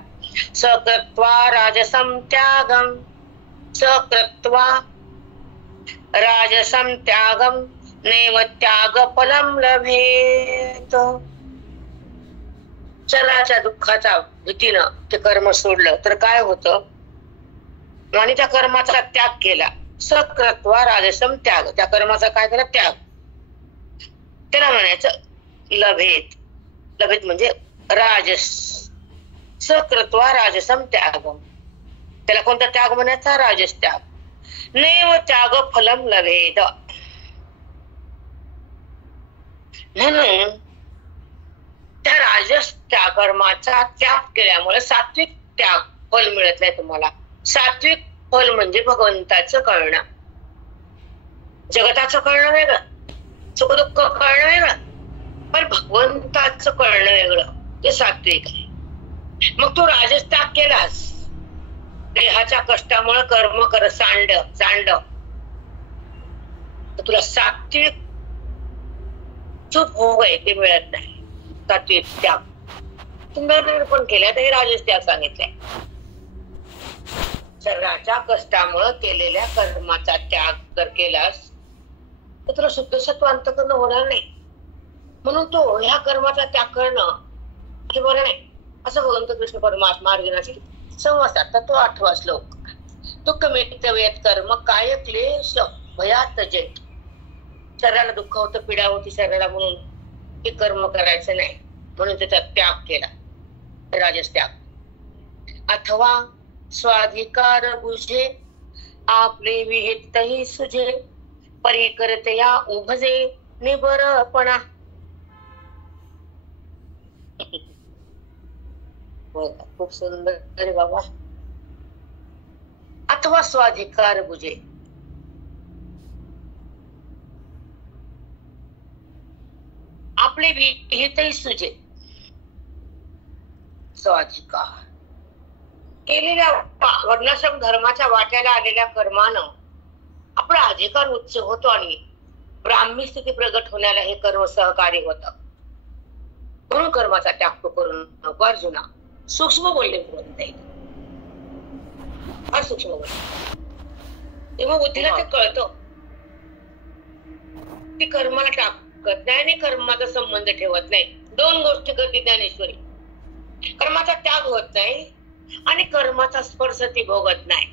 सकृत्वा राजसं त्यागम, सकृत्वा राजसं त्यागम नैव त्याग फलं लभेत. चलाच्या दुःखाच्या भीतीनं ते कर्म सोडलं तर काय होतं, आणि त्या कर्माचा त्याग केला. सकृत्वा राजसं त्याग, त्या कर्माचा काय केला? त्याग. त्याला म्हणायचं लभेत. लभेत म्हणजे राजस. सकृत्वा राजसं त्यागम, त्याला कोणता त्याग म्हणायचा? राजस त्याग. नैव त्याग फलं लभेत. म्हणून त्या राजस त्या कर्माचा त्याग केल्यामुळे सात्विक त्याग फल मिळत नाही तुम्हाला. सात्विक फल म्हणजे भगवंताचं कळणं, जगताचं कळणं वेगळं, सुख दुःख कळणं वेगळं, पण भगवंताचं कळणं वेगळं, ते सात्विक आहे. मग तू राजस त्याग केलास, देहाच्या कष्टामुळे कर्म कर सांड तर तुला सात्विक जो भोग आहे ते मिळत नाही. सात्विक त्याग तुम्ही पण केला तर हे राजस त्याग सांगितलंय. शरीराच्या कष्टामुळे केलेल्या कर्माचा त्याग जर केलास तर तुला शुद्ध सत्व अंतःकरण होणार नाही. म्हणून तो ह्या कर्माचा त्याग करणं हे बरं नाही असं भगवंत कृष्ण परमात्मा अर्जुनाशी संवाद साधतात. तो 8वा श्लोक. दुःखमित्येव कर्म काय क्लेश भयात् त्यजेत्. शरीराला दुःख होतं, पीडा होती शरीराला, म्हणून हे कर्म करायचं नाही, म्हणून त्याचा त्याग केला, राजस त्याग. अथवा स्वाधिकार बुझे आपले विहितही सुझे परी करते या उभजे निबरपणा. खूप सुंदर रे बाबा. अथवा स्वाधिकार बुझे, आपले विहितही सुझे. स्वाधिकार केलेल्या वर्णाश्रम धर्माच्या वाट्याला आलेल्या कर्मानं आपला अधिकार उच्च होतो आणि ब्राह्मी स्थिती प्रगट होण्याला हे कर्म सहकारी होत. म्हणून कर्माचा त्याग करू नको अर्जुना. सूक्ष्म बोलले बोलते, फार सूक्ष्म बोलले, तेव्हा बुद्धीला ते कळतं की कर्माला टाकत नाही आणि कर्माचा संबंध ठेवत नाही. 2 गोष्टी करते ज्ञानेश्वरी. कर्माचा त्याग होत नाही आणि कर्माचा स्पर्श ती भोगत नाही.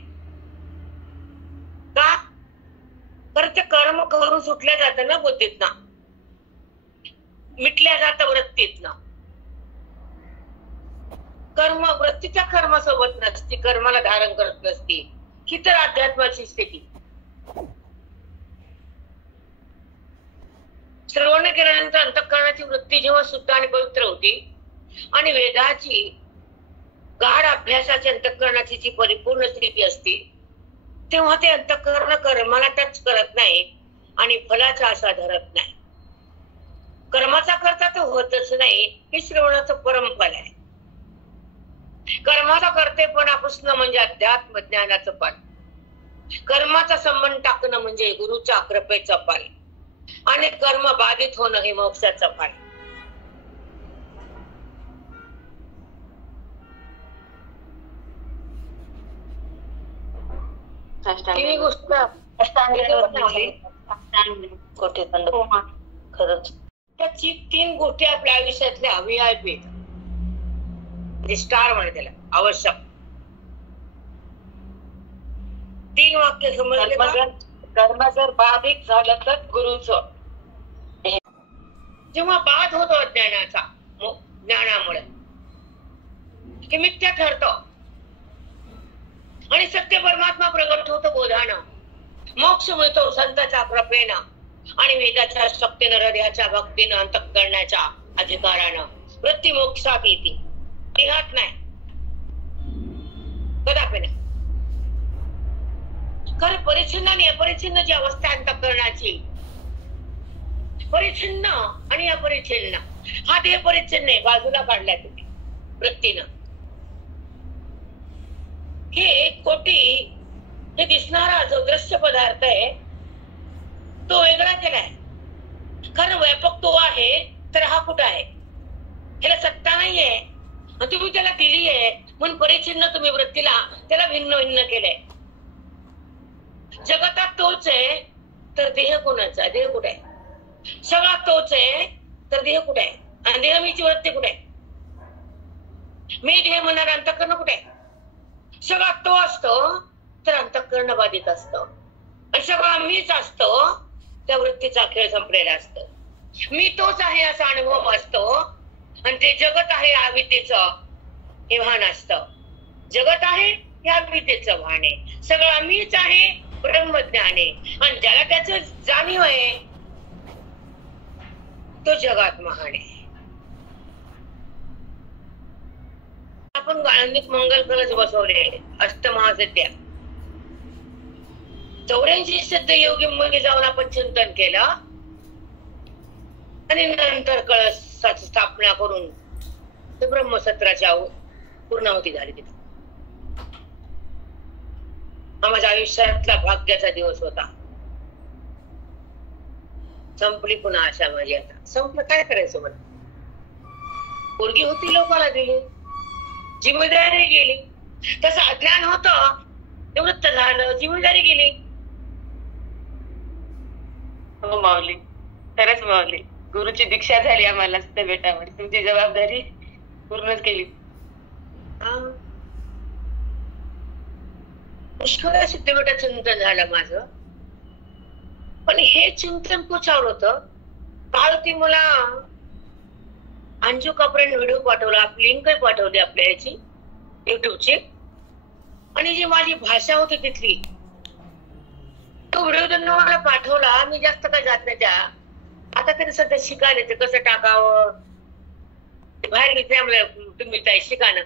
का? तर ते कर्म करून सुटल्या जातं ना बुद्धीतनं, मिटल्या जातं वृत्तीतनं. कर्म वृत्तीच्या कर्मासोबत नसती, कर्माला धारण करत नसती. ही तर अध्यात्माची स्थिती. श्रवण केल्यानंतर अंतःकरणाची वृत्ती जेव्हा शुद्ध आणि पवित्र होती आणि वेदाची गाढ अभ्यासाची अंतःकरणाची जी परिपूर्ण स्थिती असते तेव्हा ते अंतःकरण कर्माला टच करत नाही आणि फलाचा आशा धरत नाही. कर्माचा करता तो होतच नाही, हे श्रवणाचं परम फल आहे. कर्माचा कर्तेपणापासून म्हणजे अध्यात्म ज्ञानाचं पाल, कर्माचा संबंध टाकणं म्हणजे गुरुच्या कृपेचं पाल, आणि कर्म बाधित होणं हे मोक्षाचं पाल. ही गोष्ट खरंच त्याची 3 गोष्टी आपल्या आयुष्यातल्या VIP म्हणजे स्टार म्हणे त्याला आवश्यक. 3 वाक्य समजले का? कर्म जर बाधित झालं तर गुरुचं, जेव्हा बाध होतो अज्ञानाचा ज्ञानामुळे हे मिथ्या ठरतं आणि सत्य परमात्मा प्रगट होतो बोधानं, मोक्ष मिळतो संतांच्या कृपेनं आणि वेदाच्या शक्तीनं, हृदयाच्या भक्तीनं, अंतःकरणाच्या अधिकारानं वृत्ती मोक्षात येते. देहात नाही, कदापि नाही. खरं परिच्छिन्न आणि अपरिच्छिन्न जी अवस्था अंतःकरणाची, परिच्छिन्न आणि अपरिच्छिन्न, हा देह परिच्छिन्न आहे, बाजूला काढलाय तुम्ही वृत्तीनं. हे कोटी हे दिसणारा जो दृश्य पदार्थ आहे तो वेगळा केलाय. खरं व्यापक तो आहे, तर हा कुठं आहे? ह्याला सत्ता नाहीये, तुम्ही त्याला दिली आहे म्हणून परिच्छिन्न तुम्ही वृत्तीला त्याला भिन्न भिन्न केलंय. जगतात तोच आहे, तर देह कोणाचा? देह कुठे आहे? सगळा तोच आहे, तर देह कुठे आहे? आणि देह मीची वृत्ती कुठे आहे? मी देह म्हणणार अंतःकरण कुठे आहे? सगळा तो असतो तर अंतःकरण बाधित असतं, आणि सगळा मीच असतो त्या वृत्तीचा खेळ संपलेला असतो. मी तोच आहे असा अनुभव असतो, आणि ते जगत आहे या विद्येचं हे भान असतं. जगत आहे या विद्येचं भान आहे, सगळा मीच आहे ब्रह्मज्ञान आहे, आणि ज्याला त्याच जाणीव आहे तो जगात महान आहे. आपण गाळणीत मंगल कलश बसवले, अष्टमहासिद्ध्या 84 सिद्ध योगी मध्ये जाऊन आपण चिंतन केलं, आणि नंतर कळसाची स्थापना करून ते ब्रह्मसत्राच्या पूर्णाहुती झाली. तिथे हा माझ्या आयुष्यातला भाग्याचा दिवस होता. संपली पुन्हा आशा माझी. आता संपलं, काय करायचं? मला पोरगी होती, लोकांना दिली, जिम्मेदारी गेली. तसं अज्ञान होतं, निवृत्त झालं, जिम्मेदारी गेली. हो माऊली, खरंच माऊली, गुरुची दीक्षा झाली आम्हाला त्या बेटामध्ये. तुमची जबाबदारी पूर्णच केली. पुष्कळ सिद्धीबेटा चिंतन झालं माझं, पण हे चिंतन कुचावर होतं. काल ती मला अंजू कापरेने व्हिडिओ पाठवला, लिंक पाठवली आपल्या याची युट्यूबची, आणि जी माझी भाषा होती तिथली तो व्हिडिओ त्यांना मला पाठवला. मी जास्त काय जात नाही त्या, आता तरी सध्या शिकायला ते कसं टाकावं, बाहेर घेतल्यामुळे तुम्ही काय शिकाणं,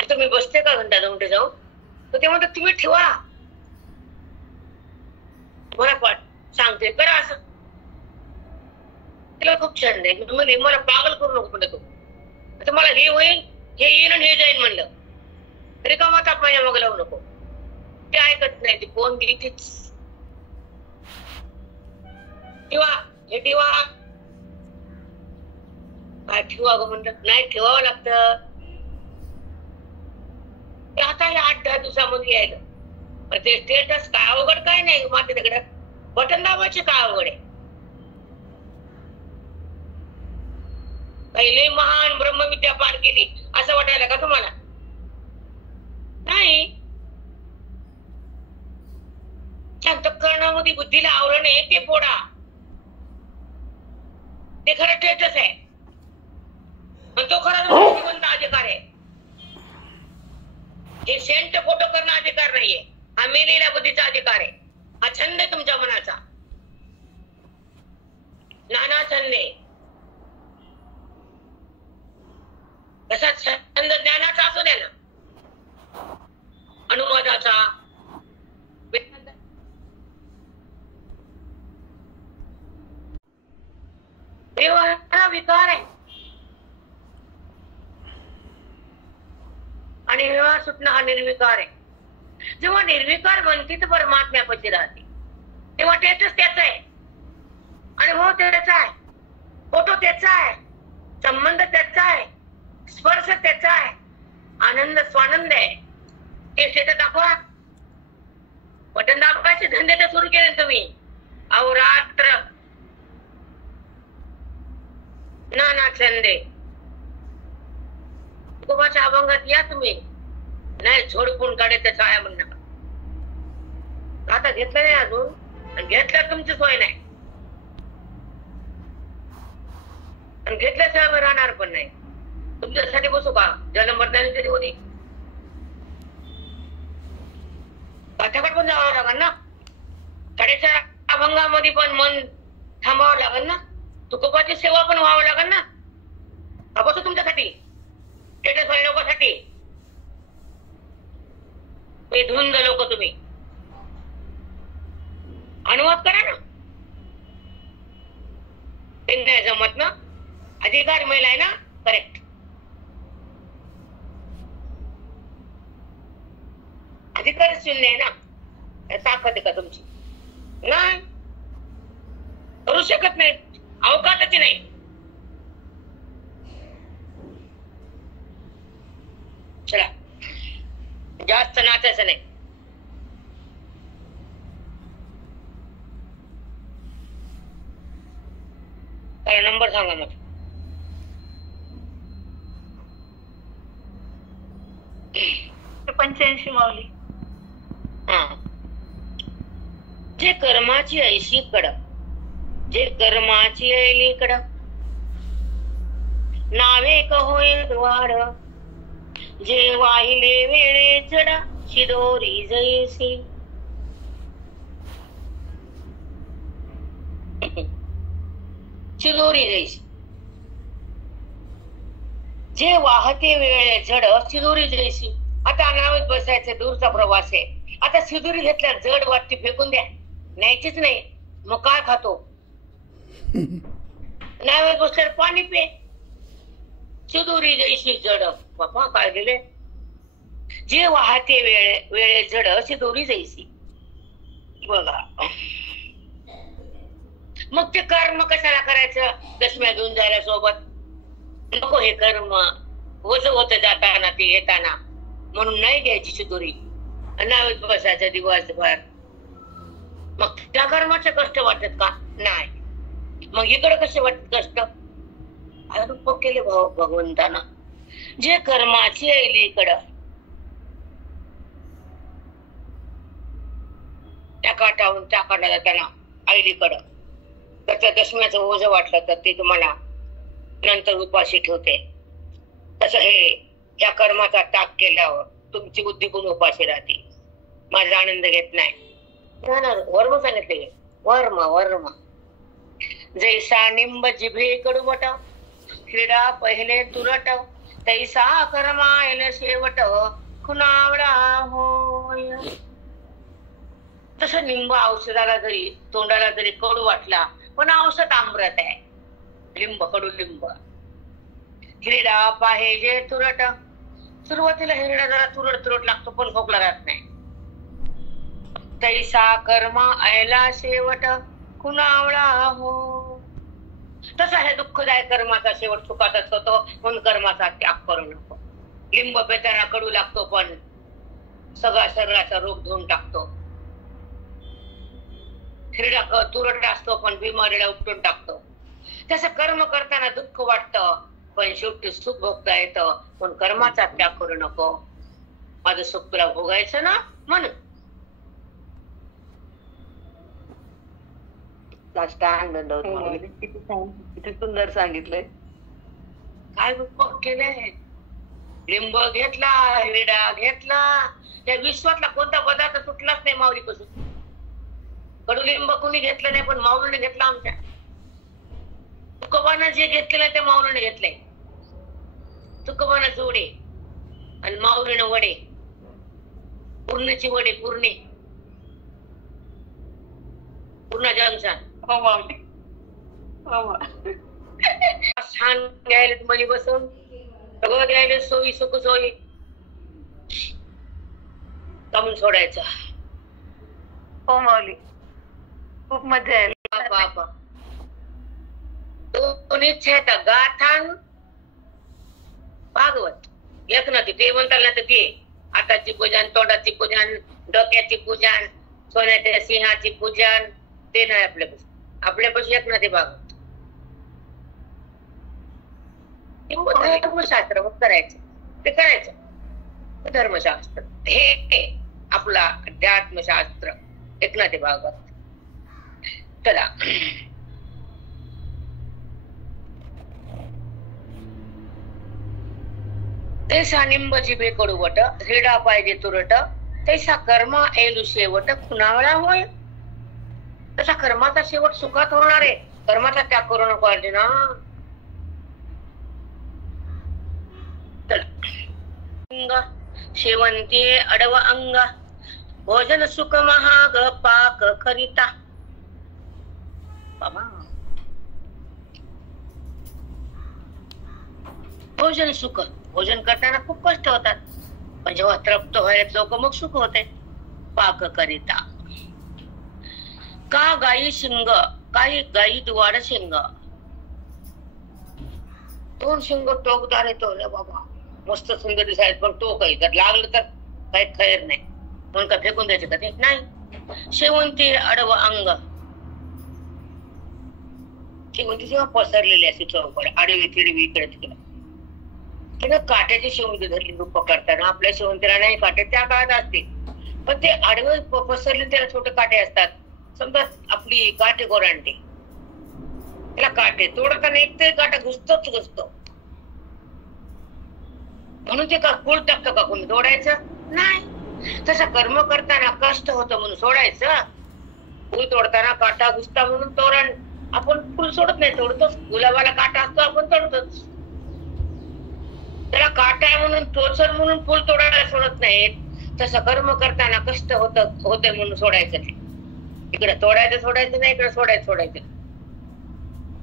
तुम्ही बसते का घंटा 2 घंटे जाऊन, तर ते म्हणतात तुम्ही ठेवा, मला पाठ सांगते करा असं. तिला खूप छान नाही म्हणजे मला पागल करू नको म्हणलं, तू आता मला हे होईल, हे येईल आणि हे जाईल म्हणलं, तरी का मत माझ्या मग लावू नको. ते ऐकत नाही, ती फोन दिली तीच ठेवा, हे ठेवा, काय ठेवा ग म्हणतात. नाही, ठेवावं लागतं. ते आता या 8-10 दिवसामध्ये यायला ते स्टेटस काय अवघड काय नाही, मात्र तिकडे बटन दाबायचे काय अवघड आहे? पहिले महान ब्रह्मविद्या पार केली असं वाटायला का तुम्हाला? नाही. अंतःकरणामध्ये बुद्धीला आवरण आहे ते फोडा, ते खरं स्टेटस आहे, पण तो खरा कोणता अधिकार आहे? हे सेंट फोटो करणं अधिकार नाहीये, हा मेलेल्या बुद्धीचा अधिकार आहे. हा छंद आहे तुमच्या मनाचा, नाना छंद आहे. कसा छंद ज्ञानाचा असू द्या ना, अनुवादाचा, विकार आहे. आणि विवाह सुटणं हा निर्विकार आहे. जेव्हा निर्विकार बनते तर परमात्म्यापाशी राहते, तेव्हा तेच त्याच आहे, अनुभव त्याचा आहे, फोटो त्याचा आहे, संबंध त्याचा आहे, स्पर्श त्याचा आहे, आनंद स्वानंद आहे. ते शेत दाखवा, बटन दाखवायचे धंदे तर सुरू केले तुम्ही. अहोरात्र नाना छंदे तुकोबाच्या अभंगात या तुम्ही. नाही झोडपून काढायचं छाया म्हणणं. आता घेतलं नाही अजून, घेतलं तुमची सोय नाही, आणि घेतल्याशिवाय राहणार पण नाही. तुमच्यासाठी बसू का जलमर्दानी तरी होती, कथाकट पण जावं लागेल ना. कडेच्या अभंगामध्ये पण मन थांबावं लागेल ना. तुकोबाची सेवा पण व्हावं लागेल ना. बसू तुमच्यासाठी, स्टेटस वाले लोकांसाठी. धुंद लोक तुम्ही अनुवाद करा ना. ते नाही जमत ना. अधिकार मिळालाय ना. करेक्ट. अधिकार शून्य आहे ना. ताकद आहे का तुमची? नाही, करू शकत नाही, अवकाशच नाही. चला जास्त नाचायचं नाही. नंबर सांगा मग. ते 85 माऊली. हा. जे कर्माची ऐशी कड, जे कर्माची ऐली कड, नावे कहोय द्वार, जे वाहिले वेळे चढ, शिदोरी जैसी. शिदोरी जैसी. जे वाहते वेळे जड, शिदोरी जैसी. आता नावेत बसायचं, दूरचा प्रवास आहे. आता शिदोरी घेतल्या जड वाटते, फेकून द्या, न्यायचीच नाही. मग काय खातो? नावेत बसल्यावर पाणी पे. शिदोरी जैसी जड. बाबा काय दिले? जे वाहते वेळे जड, शिदोरी जैसी. बघा, मग ते कर्म कशाला करायचं? दशम्या घेऊन जायला सोबत नको. हे कर्म होत होत जाताना ते येताना, म्हणून नाही घ्यायची शिदोरी. नावेत बसायचं दिवसभर. मग त्या कर्माचे कष्ट वाटत का? नाही. मग इकडे कसे वाटत कष्ट? आरोप केले भगवंताना. जे कर्माची अलीकडं, त्या काठावरून त्या काठाला त्यांना अलीकडं त्याचं दशम्याचं ओझ वाटलं तर ते तुम्हाला नंतर उपाशी ठेवते. तसं हे या कर्माचा त्याग केल्यावर तुमची बुद्धी पण उपाशी राहते. माझा आनंद घेत नाही. वर्म सांगितले, वर्म वर्म. जैसा निंब जिभे कडवट, क्रीडा पहिले तुरट, तैसा कर्मायल शेवट, खुनावळा होय. तसं निंब औषधाला जरी तोंडाला जरी कडू वाटला, पण औषध अमृत आहे. लिंब, कडू लिंब. हिरडा पाहिजे तुरट. सुरुवातीला हिरडा जरा तुरट तुरट लागतो, पण खोकला राहत नाही. तैसा कर्मा ऐला शेवट, खुनावळा हो. तसा हे दुःखदायक कर्माचा शेवट सुखाचाच होतो, म्हणून कर्माचा त्याग करू नको. लिंब पेताना कडू लागतो, पण सगळा शरीराचा रोग धुवून टाकतो. हिरडा तुरट असतो, पण बिमारीला उपटून टाकतो. तसं कर्म करताना दुःख वाटतं, पण शेवटी सुख भोगता येतं. पण कर्माचा त्याग करू नको. माझं सुख तुला भोगायचं ना, म्हणून. किती सुंदर सांगितलंय. काय उपभोग केले? लिंब घेतला, हिरडा घेतला, त्या विश्वातला कोणता पदार्थ सुटलाच नाही माऊलीपासून. कडुलिंब कुणी घेतलं नाही, पण माऊलीने घेतला. आमच्या तुकोबानं जे घेतलेलं ते माऊलीने घेतलंय. तुकोबानं जोडे आणि माऊलीनं वडे. पूर्णची वडे, पूर्णे पूर्ण जंक्शन. हो माऊली. छान घ्यायला मनी बसून सगळं घ्यायला सोयी सुख सोयी. कामून सोडायचं. हो माऊली, खूप मजा आली. बाबा दोन्ही इच्छा गाथान भागवत एक नव्हती. ते म्हणतात ना, तर ते हाताची पूजन, तोंडाची पूजन, डोक्याची पूजन, सोन्याच्या सिंहाची पूजन, ते नाही आपल्यापासून. आपल्यापासून एक नव्हते भागवत. धर्मशास्त्र करायचं, ते करायचं धर्मशास्त्र. हे आपला अध्यात्मशास्त्र एकनाथे भागवत. चला तैसा निंब जिभे कडूवट, हिरडा पाहिजे तुरट, तैसा कर्म एलू शेवट खुनावळा होय. तसा कर्माचा शेवट सुखात होणार आहे. कर्माचा त्याग करू नको अर्जुना. शेवंती अडव अंग, भोजन सुख महाग पाक करिता. बाबा भोजन सुख, भोजन करताना खूप कष्ट होतात, पण जेव्हा तृप्त व्हायला लोक मग सुख होते. पाक करिता का गाई शिंग, काही गाई दुवाड शिंग. दोन शिंग टोकदार येतो रे बाबा, मस्त सुंदर दिसायचं, पण टोक आहे, जर लागलं तर काही खैर नाही म्हणून का फेकून द्यायचं का ते नाही. शेवंती अडव अंग, शेवंती जेव्हा पसरलेली असते चौकडे, आडवी तिडवी इकडे तिकडे, त्याला काट्याची शेवंती धरली पकडताना. आपल्या शेवंतीला नाही काटे, त्या काळात असते, पण ते आडवे पसरले त्याला छोटे काटे असतात. समजा आपली काटे गोरांटी, त्याला काटे तोडताना एक तरी काटा घुसतोच घुसतो. म्हणून ते का फुल टाकतो का कोणी, तोडायचं नाही. तसं कर्म करताना कष्ट होतं म्हणून सोडायचं. फुल तोडताना काटा घुसता म्हणून तोरण. आपण फुल सोडत नाही, तोडतोच. गुलाबाला काटा असतो, आपण तोडतोच. त्याला काटा आहे म्हणून टोचर म्हणून फुल तोडायला सोडत नाहीत. तसं कर्म करताना कष्ट होते म्हणून सोडायचं नाही. इकडे तोडायचं सोडायचं नाही, इकडे सोडायचं.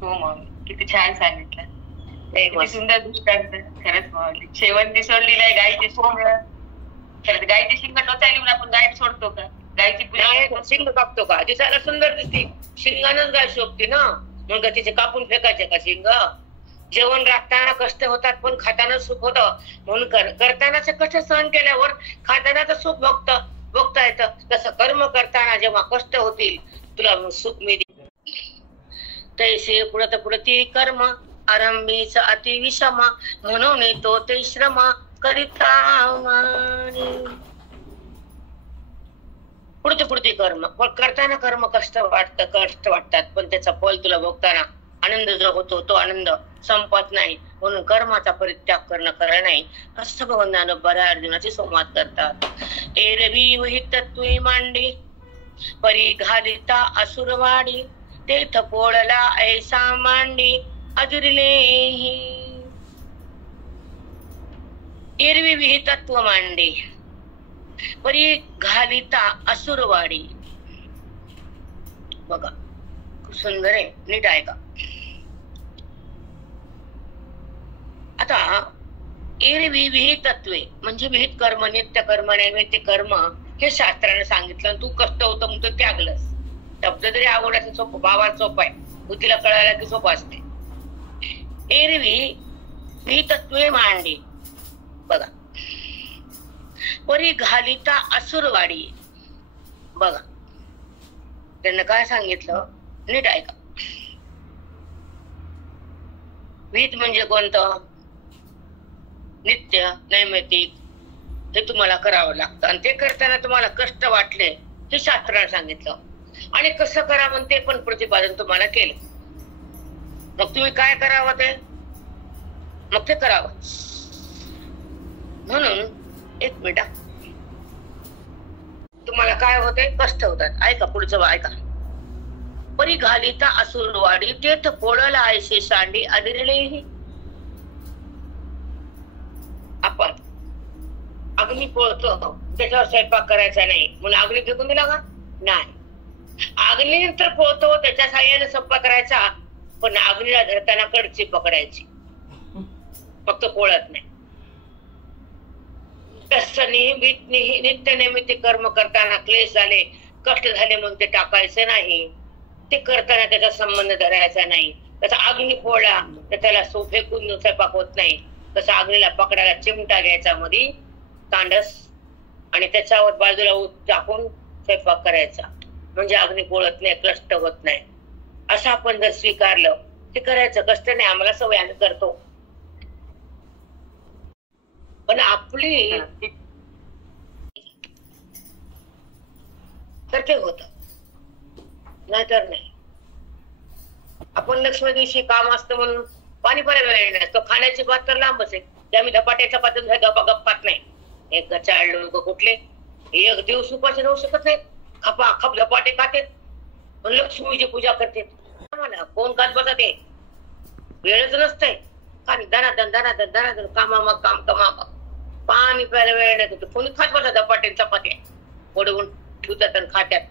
हो माऊली, किती छान सांगितलं. किती सुंदर दृष्टांत. खरंच माऊली, शेवंती सोडलेली आहे, गायची शिंग. खरंच गायची शिंग टोचायली म्हणून आपण गाय सोडतो का? गायची पूजा शिंग कापतो का? दिसायला सुंदर दिसते, शिंगानच गाय शोभते ना. मग तिचे कापून फेकायचे का शिंग? जेवण राखताना कष्ट होतात, पण खाताना सुख होतं. म्हणून करतानाचे कष्ट सहन केल्यावर खातानाचं सुख भोगता येतं. तसं कर्म करताना जेव्हा कष्ट होतील, तुला सुख मिळेल. तैसे पुढे ती कर्म आरंभीच अति विषम, म्हणून तो ते श्रम करिता. पुढे कर्म करताना कर्म कष्ट वाटतात, पण त्याचा फल तुला भोगताना आनंद जो होतो, तो आनंद संपत नाही. म्हणून कर्माचा परित्याग करणं खरं नाही, असं भगवंतानं बऱ्या अर्जुनाचे संवाद करतात. एरवी वही तत्वे मांडी, परी घालिता असुरवाडी, तेथ पोळला ऐसा मांडी अजुरलेही. एरवी विहित तत्व मांडी, परी घालिता असुरवाडी. बघा खूप सुंदर आहे, नीट ऐका. आता एरवी विहित तत्वे म्हणजे विहित कर्म, नित्य कर्म, नैमित्य कर्म हे शास्त्राने सांगितलं. तू कष्ट होतं म्हणून तो त्यागलंस. शब्द जरी आवडायचं सोपं, भावात सोपं आहे, बुद्धीला कळायला की सोपं असते. एरवी विहित तत्वे मांडी, बघा परी घालिता असुरवाडी. बघा त्यांना काय सांगितलं, नीट ऐका. विहित म्हणजे कोणतं? नित्य नैमित्तिक, हे तुम्हाला करावं लागतं. आणि ते करताना तुम्हाला कष्ट वाटले, हे शास्त्राने सांगितलं. आणि कसं करावं ते पण प्रतिपादन तुम्हाला केलं. मग तुम्ही काय करावं ते, मग ते करावं. म्हणून एक मिनिट, तुम्हाला काय होते, कष्ट होतात. ऐका पुढचं ऐका. परी घालिता असुरवाडी, तेथ पोळला ऐसे सांडी अदिरलेही. आपण अग्नी पोळतो, त्याच्यावर स्वयंपाक करायचा नाही म्हणून अग्नी फेकून दिला का? नाही. अग्नी तर पोळतो, त्याच्या साह्याने स्वयंपाक करायचा, पण अग्नीला धरताना कडची पकडायची, फक्त पोळत नाही. तस असं नित्य नेहमी कर्म करताना क्लेश झाले, कष्ट झाले म्हणून ते टाकायचे नाही. ते करताना त्याचा संबंध धरायचा नाही. त्याचा अग्नी फोडला तर त्याला फेकून स्वयंपाक होत नाही. तसं अग्नीला पकडायला चिमटा घ्यायचा मध्ये तांडस आणि त्याच्यावर बाजूला टाकून स्वयंपाक करायचा, म्हणजे अग्नी पोळत नाही, कष्ट होत नाही. असं आपण जर स्वीकारलं ते करायचं, कष्ट नाही, आम्हाला सवय, आम्ही करतो. पण आपली तर ते होत, नाहीतर नाही. आपण लक्ष्मी दिवशी काम असतं म्हणून पाणी भरायला वेळ नसतो. खाण्याची बात तर लांबच आहे. ते आम्ही धपाट्याच्या पातून गप्पात नाही. एक चार लोक कुठले एक दिवस उपाशी राहू शकत नाहीत, खपाखप धपाटे खातेत, पण लक्ष्मीची पूजा करते. कोण खात बसत आहे, वेळच नसतंय. आणि दनादन कामामग काम कमामग पाणी प्यायला वेळ नाही. कोणी खात बसत धपाटे चपात्या ओढवून ठेवतात आणि खात्यात,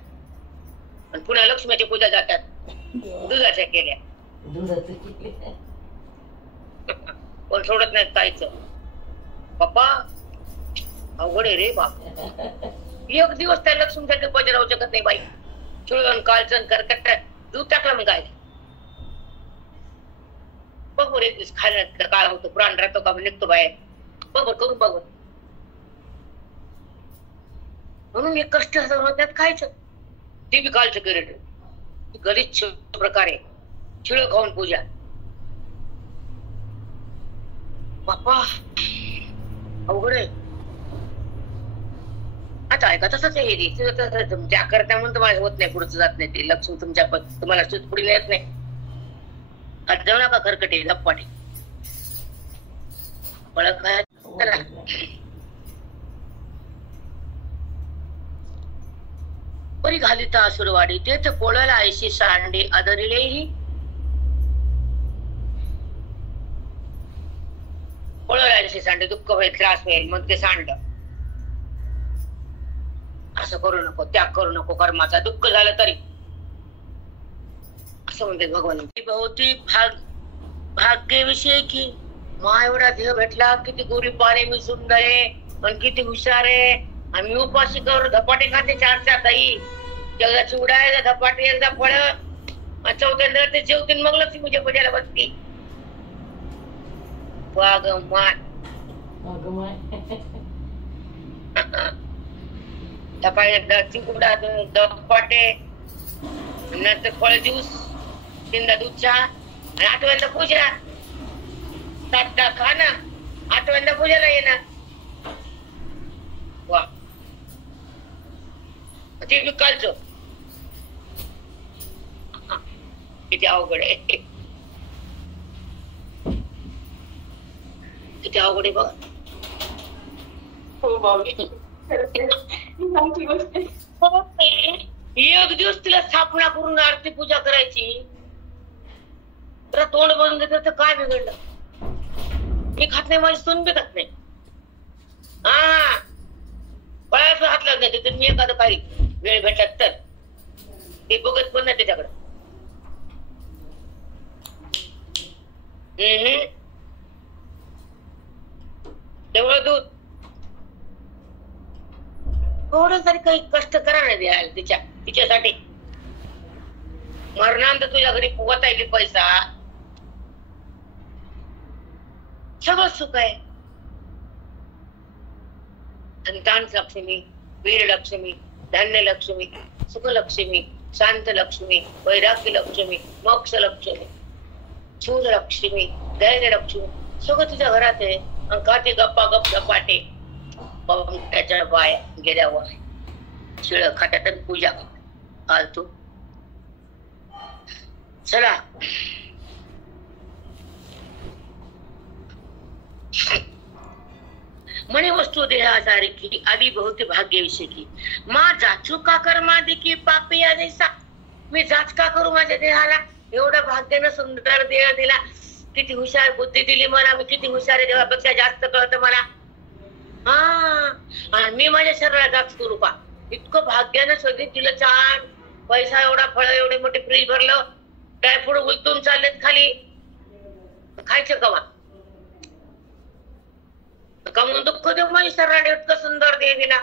आणि पुन्हा लक्ष्मीची पूजा जातात दुधाच्या केल्या. कोण सोडत नाही कायचं. पप्पा अवघड आहे रे बाप. एक दिवस त्या लक्ष्मीसाठी पूजा राहू शकत नाही बाई. चुळवण कालचण करकट दूध टाकलं मग काय बघ एक दिवस खाण्यात काय होतं, प्राण राहतो का निघतो बाहेर, बघ करून बघ. म्हणून एक कष्ट त्यात खायचं, ते बी कालचं करेट गरीच प्रकारे शिळ खाऊन पूजा. बाप्पा अवघड आहे. आता ऐका तसंच आहे, त्या करता म्हणून तुम्हाला होत नाही, पुढचं जात नाही. ते लक्ष्मी तुमच्या तुम्हाला पुढे येत नाही. आता जाऊ नका खरकटे लप्पाटे ओळख काय. चला परी घालिता असुरवाडी तेथ पोळाला ऐशी सांडे आदरिलेही. पोळाला ऐशी सांडे दुःख होईल, त्रास होईल, मग ते सांडलं. असं करू नको, त्याग करू नको कर्माचा, दुःख झालं तरी. असं म्हणते भगवान. भोवती भाग्यविषयी की मा एवढा देह भेटला, किती गोरी पाणी मी सुंदर आहे, पण किती हुशार आहे. आम्ही उपाशी करू धपाटे खाते 4 दही, एकदा चिवडा, एकदा धपाटे, एकदा फळ, चौथ्यांदा ते जेवतील, मग लक्ष्मीच्या पूजेला बसती. वाघ माय धपाटे चिवडा धपाटे नंतर फळ ज्यूस, 3दा दूध चहा आणि 8व्यांदा पूजा. 7दा खाणं, 8व्यांदा पूजेला येणार. वा ते विकालचं किती अवघड आहे, किती अवघड आहे बघ. एक दिवस तिला स्थापना करून आरती पूजा करायची, तर तोंड बंद तर काय बिघडलं. मी खात नाही, माझी सून बी खात नाही. हा फळाचं हात लागत नाही. तर मी एखादं काही वेळ भेटत तर ते बघत पण नाही त्याच्याकडे. तेवढं दूध थोडं तरी काही कष्ट करा नाही द्यायला तिच्यासाठी. मरणांत तुझ्या घरी फुगत आहे पैसा, सगळं सुख आहे. संतान लक्ष्मी, वीर लक्ष्मी, धान्य लक्ष्मी, सुख लक्ष्मी, शांत लक्ष्मी, वैराग्य लक्ष्मी, मोक्ष लक्ष्मी, शूर लक्ष्मी, धैर्य लक्ष्मी, सगळं तुझ्या घरात आहे. अंकाते गप्पा गप गपाटे त्याच्या बाय गेल्यावर शिळ खात्यात पूजा फालतू. चला म्हणे वस्तू देहासारी की आधी बहुते भाग्यविषयी की मा जाचू का कर्मा देखी पापी आदेसा. मी जाच का करू माझ्या देहाला, एवढं भाग्यानं सुंदर देह दिला, किती हुशार बुद्धी दिली मला, मी किती हुशार आहे, देवापेक्षा जास्त कळतं मला. हा मी माझ्या शरीराला जाच करू का. इतकं भाग्यानं शोधित दिलं, छान पैसा, एवढा फळ, एवढे मोठे फ्रीज भरलं, ड्रायफ्रूट गुंतून चाललेत खाली, खायचं कवा. कमून दुःख दे मैसराने इतकं सुंदर दे दिला.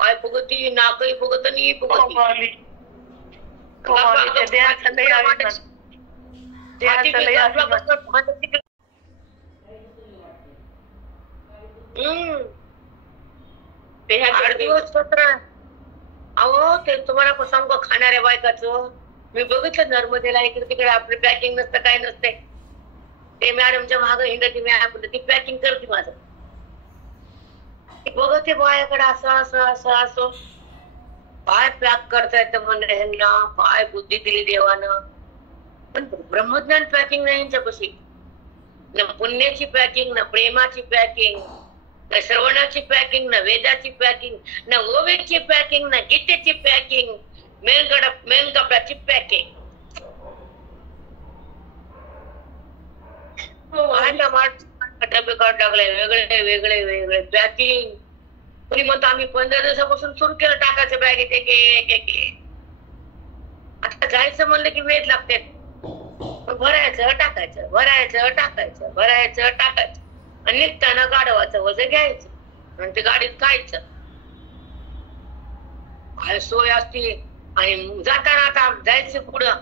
पाय फुगती नाकही फुगत नी फुगती. अहो ते तुम्हाला सांगू खाणाऱ्या बायकाचं मी बघितलं नर्मदेला इकडे तिकडे आपलं पॅकिंग नसतं काय नसते. ते मॅडमच्या मागं हिंडती मॅडम ती पॅकिंग करते माझं. बघते बायाकडे असं असं असं असं काय पॅक करता येतं म्हणलं ह्यांना. काय बुद्धी दिली देवानं. पण ब्रह्मज्ञान पॅकिंग नाही यांच्यापाशी. न पुण्याची पॅकिंग न प्रेमाची पॅकिंग न श्रवणाची पॅकिंग न वेदाची पॅकिंग न ओवेची पॅकिंग न गीतेची पॅकिंग मेन कपड्याची पॅकिंग. डबे काढ टाकले वेगळे वेगळे वेगळे पॅकिंग. कुणी म्हणतो आम्ही 15 दिवसापासून सुरू केलं टाकायचं बॅगेत एक एक एक. आता जायचं म्हणलं की वेळ लागते. भरायचं टाकायचं भरायचं टाकायचं भरायचं टाकायचं आणि निघताना गाढवाचं वजन घ्यायचं आणि ते गाडीत खायचं. काय सोय असते. आणि जाताना आता जायचं पुढं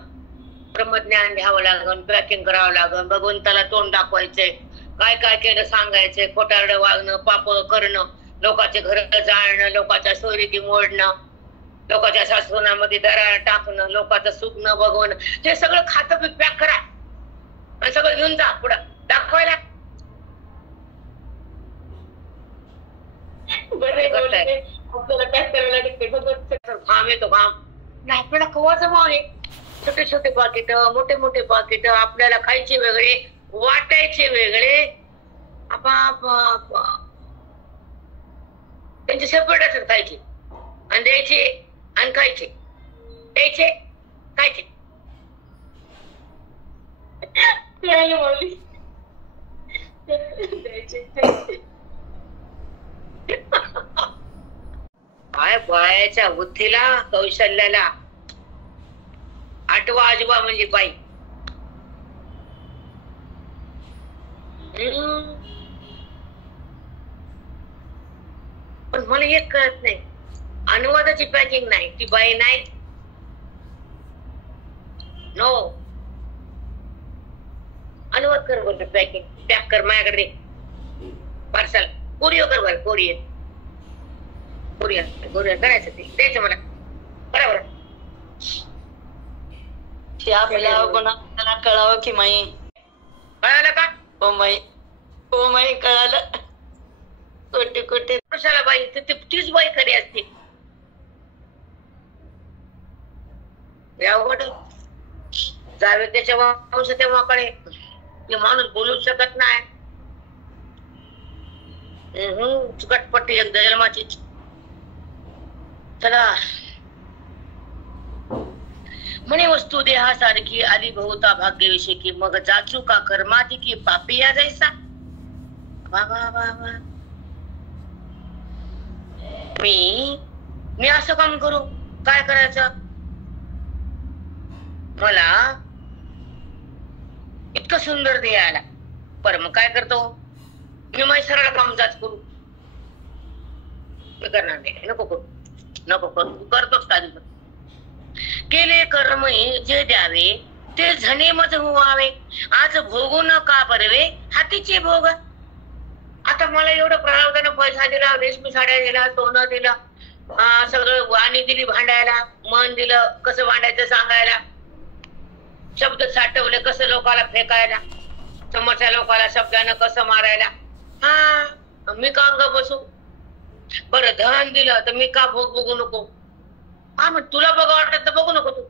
ब्रह्मज्ञान घ्यावं लागन पॅकिंग करावं लागन भगवंताला तोंड दाखवायचंय काय काय केलं सांगायचंय खोटारडं वागणं पाप करणं लोकांचे घर जाळणं लोकांच्या सोयरीकी मोडणं लोकांच्या सासुनामध्ये दरार टाकणं लोकांचं सुख न बघवणं हे सगळं खातं पॅक करा आणि सगळं घेऊन जा पुढं दाखवायला. आपल्याला पॅक करायला घाम येतो घाम. आपल्याला कवाचं भाव आहे. छोटे छोटे पाकिट मोठे मोठे पाकिट आपल्याला खायचे वेगळे वाटायचे वेगळे. त्यांचे सेपरेट असत खायचे आणि द्यायचे आणि खायचे द्यायचे खायचे. काय बायाच्या बुद्धीला कौशल्याला 8वा आजोबा म्हणजे बाई. पण मला एक कळत नाही अनुवादाची पॅकिंग नाही ती बाई नाही. नो अनुवाद कर बोल पॅकिंग पॅक कर माझ्याकडे पार्सल कोरियर कर बरं कोरियर कोरियर कोरियर करायचं ते द्यायचं मला बरोबर. आपल्याला कळावं की माई कळालं का. हो माई कळालं. कोटी कोटी कशाला बाई तीच बाई खरी असते. जावे त्याच्या वंश तेव्हाकडे ते माणूस बोलूच शकत नाही. चुकटपट्टी एक जन्माची. चला म्हणे वस्तू देहासारखी आली बहुता भाग्यविषयी की मग जाचू का कर्माती की पापिया जैसा. वा वा वा वा. मी असं काम करू काय करायचं. मला इतकं सुंदर देह आला पर मग काय करतो मी माझ्या सरळ काम जाच करू. मी करणार नाही. नको करू नको करू तू करतोच का. केले कर्म जे द्यावे ते झणे मज व्हावे आज भोगू न का बरवे हातीचे भोग. आता मला एवढं प्रारब्धानं पैसा दिला रेशमी साड्या दिला सोनं दिलं सगळं वाणी दिली भांडायला मन दिलं कसं भांडायचं सांगायला शब्द साठवले कसं लोकाला फेकायला समोरच्या लोकाला शब्दानं कसं मारायला. हा मी का ग बसू. बरं धन दिलं तर मी का भोग बघू नको. हा मग तुला बघा वाटत तर बघू नको तू.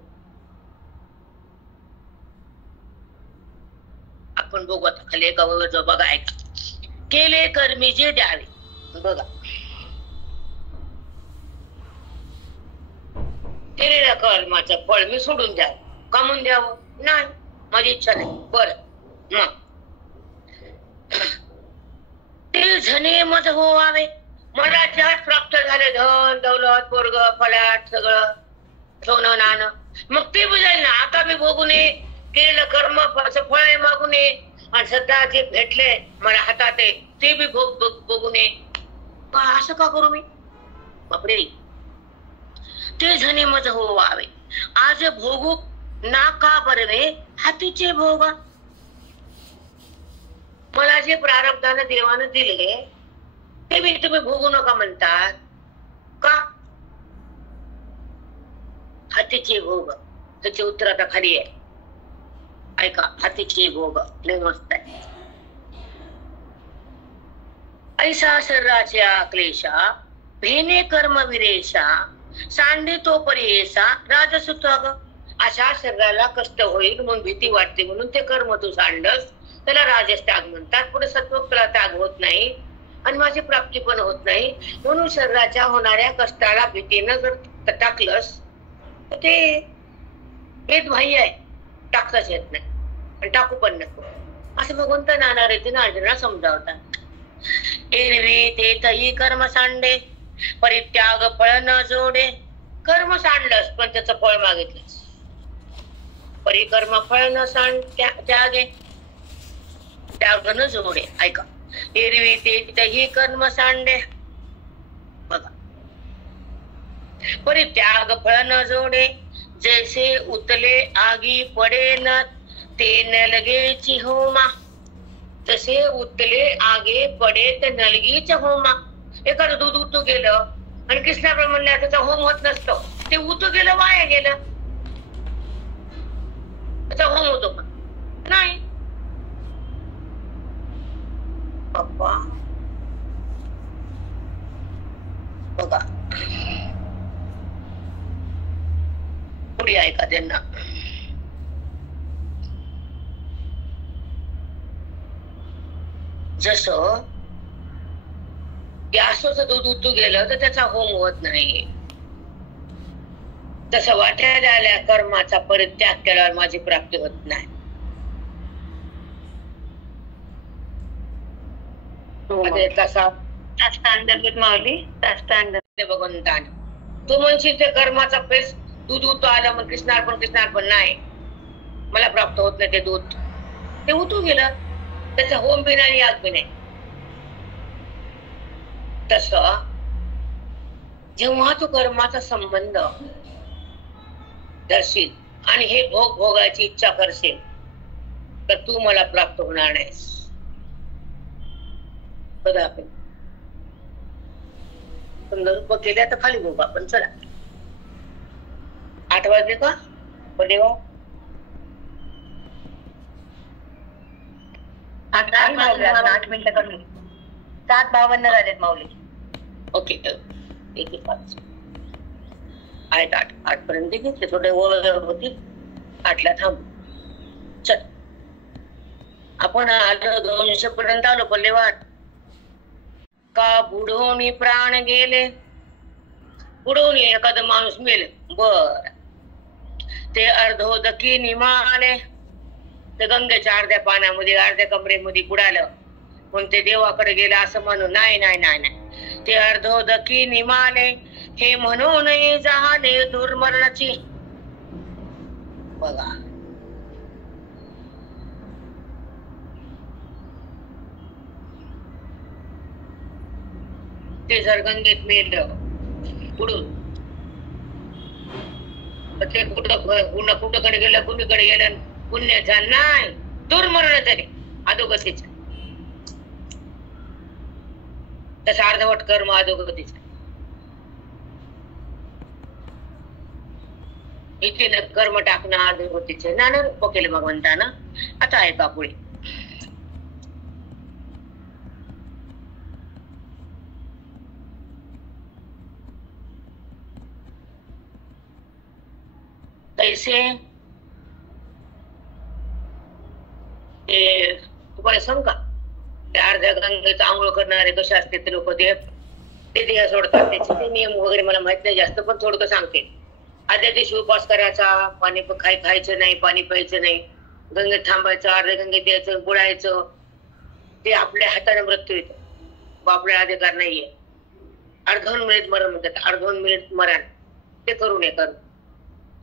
आपण बघू आता खाली एका वगैरे बघा ऐक. केले कर्मी जे द्यावे बघा केलेल्या कर्माचं फळ मी सोडून द्यावं कमवून द्यावं नाही माझी इच्छा नाही. बरं मग ते झणे मज व्हावे मला ज्यात प्राप्त झाले धन दौलत पोरग फलाट सगळं सोनं नाणं मग ते बुजाईल ना. आता मी बघू नये केलेलं कर्म फळ मागू नये आणि सध्या जे भेटले मला हातात आहे ते बी बघू नये, असं का करू मी? बापरे, ते झणे मज होवावे आज भोगू ना का बरवे हातीचे भोग. मला जे प्रारब्धाने देवाने दिले ते मी तुम्ही भोगू नका म्हणतात का? हातीचे भोग, त्याचे उत्तर आता खाली आहे, ऐका. हातीचे भोग लय मस्त आहे. ऐसा शरीराच्या क्लेशा भेने कर्म विरेशा सांडे तो परियेसा राजसुत्वाग. अशा शरीराला कष्ट होईल म्हणून भीती वाटते म्हणून ते कर्म तू सांडस, त्याला राजस त्याग म्हणतात. पुढे सत्वोत्तरा त्याग होत नाही आणि माझी प्राप्ती पण होत नाही. म्हणून शरीराच्या होणाऱ्या कष्टाला भीतीनं जर टाकलंस तर ते वेदबाह्य आहे, टाकताच येत नाही आणि टाकू पण नको, असं भगवंत नाना रीतीनं अर्जुनाला समजावतात. एरवी ते तही कर्म सांडे परित्याग फळ न जोडे. कर्म सांडलंस पण त्याचं फळ मागितलंस, परिकर्म फळ न सांड त्यागे त्याग न जोडे. ऐका, एरवी ते तही कर्म सांडे, बघा, परित्याग फळ न जोडे. जैसे उतले आगी पडे न ते नलगेची होमा. जसे उतले आगे पडे ते नलगीच होमा. एखादं दूध उतू गेलं आणि कृष्णाकडे म्हणल्या त्याचा होम होत नसतो, ते उतू गेलं वाया गेलं, त्याचा होम होतो का? नाही. पप्पा बघा पुढे ऐका त्यांना. जसं गॅसचं दूध उतू गेलं तर त्याचा होम होत नाही, तसं वाट्याला आल्या कर्माचा परित्याग केल्यावर माझी प्राप्ती होत नाही. तसा अंतर्गत मावली भगवंताने तू म्हणशील ते कर्माचा पेस दूध उतू आलं मग कृष्णार्पण नाही, मला प्राप्त होत नाही ते दूध, ते उतू गेलं, त्याचा होम बी नाही याग बी नाही. तस जेव्हा तू कर्माचा संबंध धरशील आणि हे भोगायची इच्छा करशील तर तू मला प्राप्त होणार नाहीस कदापि. संदर्भ केल्या तर खाली बघू आपण. चला 8 वाजले का? देवा 8 मिनिटं कमी, 7:52 झालेत माऊली. ओके, 1:05 आहेत. 8 पर्यंत घेतले, थोडे होतील, 8ला थांबू. चल, आपण आलो 200 पर्यंत आलो. पल्लेवाट का बुडवणी प्राण गेले, बुडवणी एखादा माणूस मेले, बर, ते अर्धोदकी निमाले, ते गंगेच्या अर्ध्या पाण्यामध्ये अर्ध्या कमरेमध्ये बुडालं म्हणून ते देवाकडे गेलं असं म्हणू नाही नाही नाही नाही. ते अर्धोदकी निमाले हे म्हणू नये जहाने दुर्मरणाची. बघा ते जर गंगेत मेलं बुडून ते कुठकडे गेलं, कुणीकडे गेलं, पुण्याचा नाही, दुर्मरण झाले, अधोगतीचा. तसं अर्धवट कर्म अधोगतीचा. इथे कर्म टाकणं अधोगतीचे नाना रूप केलं भगवंतानं. आता ऐका पुढे. कैसे तुम्हाला सांग का, अर्ध्या गंगेचा आंघोळ करणारे कसे असते ते लोक, ते देह सोडतात, त्याचे ते नियम वगैरे मला माहित नाही जास्त, पण थोडं सांगते. आदल्या दिवशी उपवास करायचा, पाणी खायचं नाही, पाणी प्यायचं नाही, गंगेत थांबायचं, अर्ध्या गंगेत यायचं, बुडायचं. ते आपल्या हाताने मृत्यू येतो, आपल्या अधिकार नाहीये. 2.5 मिनिट मरण म्हणतात, 2.5 मिनिट मरण, ते करू नये. करू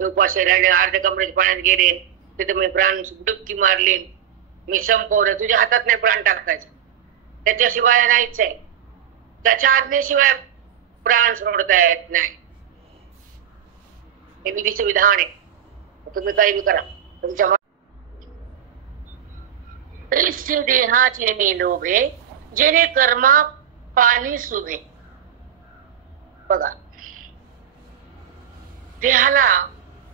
उपवास राहिले, अर्ध्या कमरेच्या पाण्यात गेले, तिथे मी प्राण डुबकी मारले, मी संपवलं, तुझ्या हातात नाही प्राण टाकायचा, त्याच्याशिवाय नाहीच आहे, त्याच्या आज्ञेशिवाय प्राण सोडता येत नाही. हे विधीचं विधान आहे. तुम्ही काही बी करा तुमच्या देहाचे मी लोभे, जेणे कर्मा पाणी सुभे. बघा, देहाला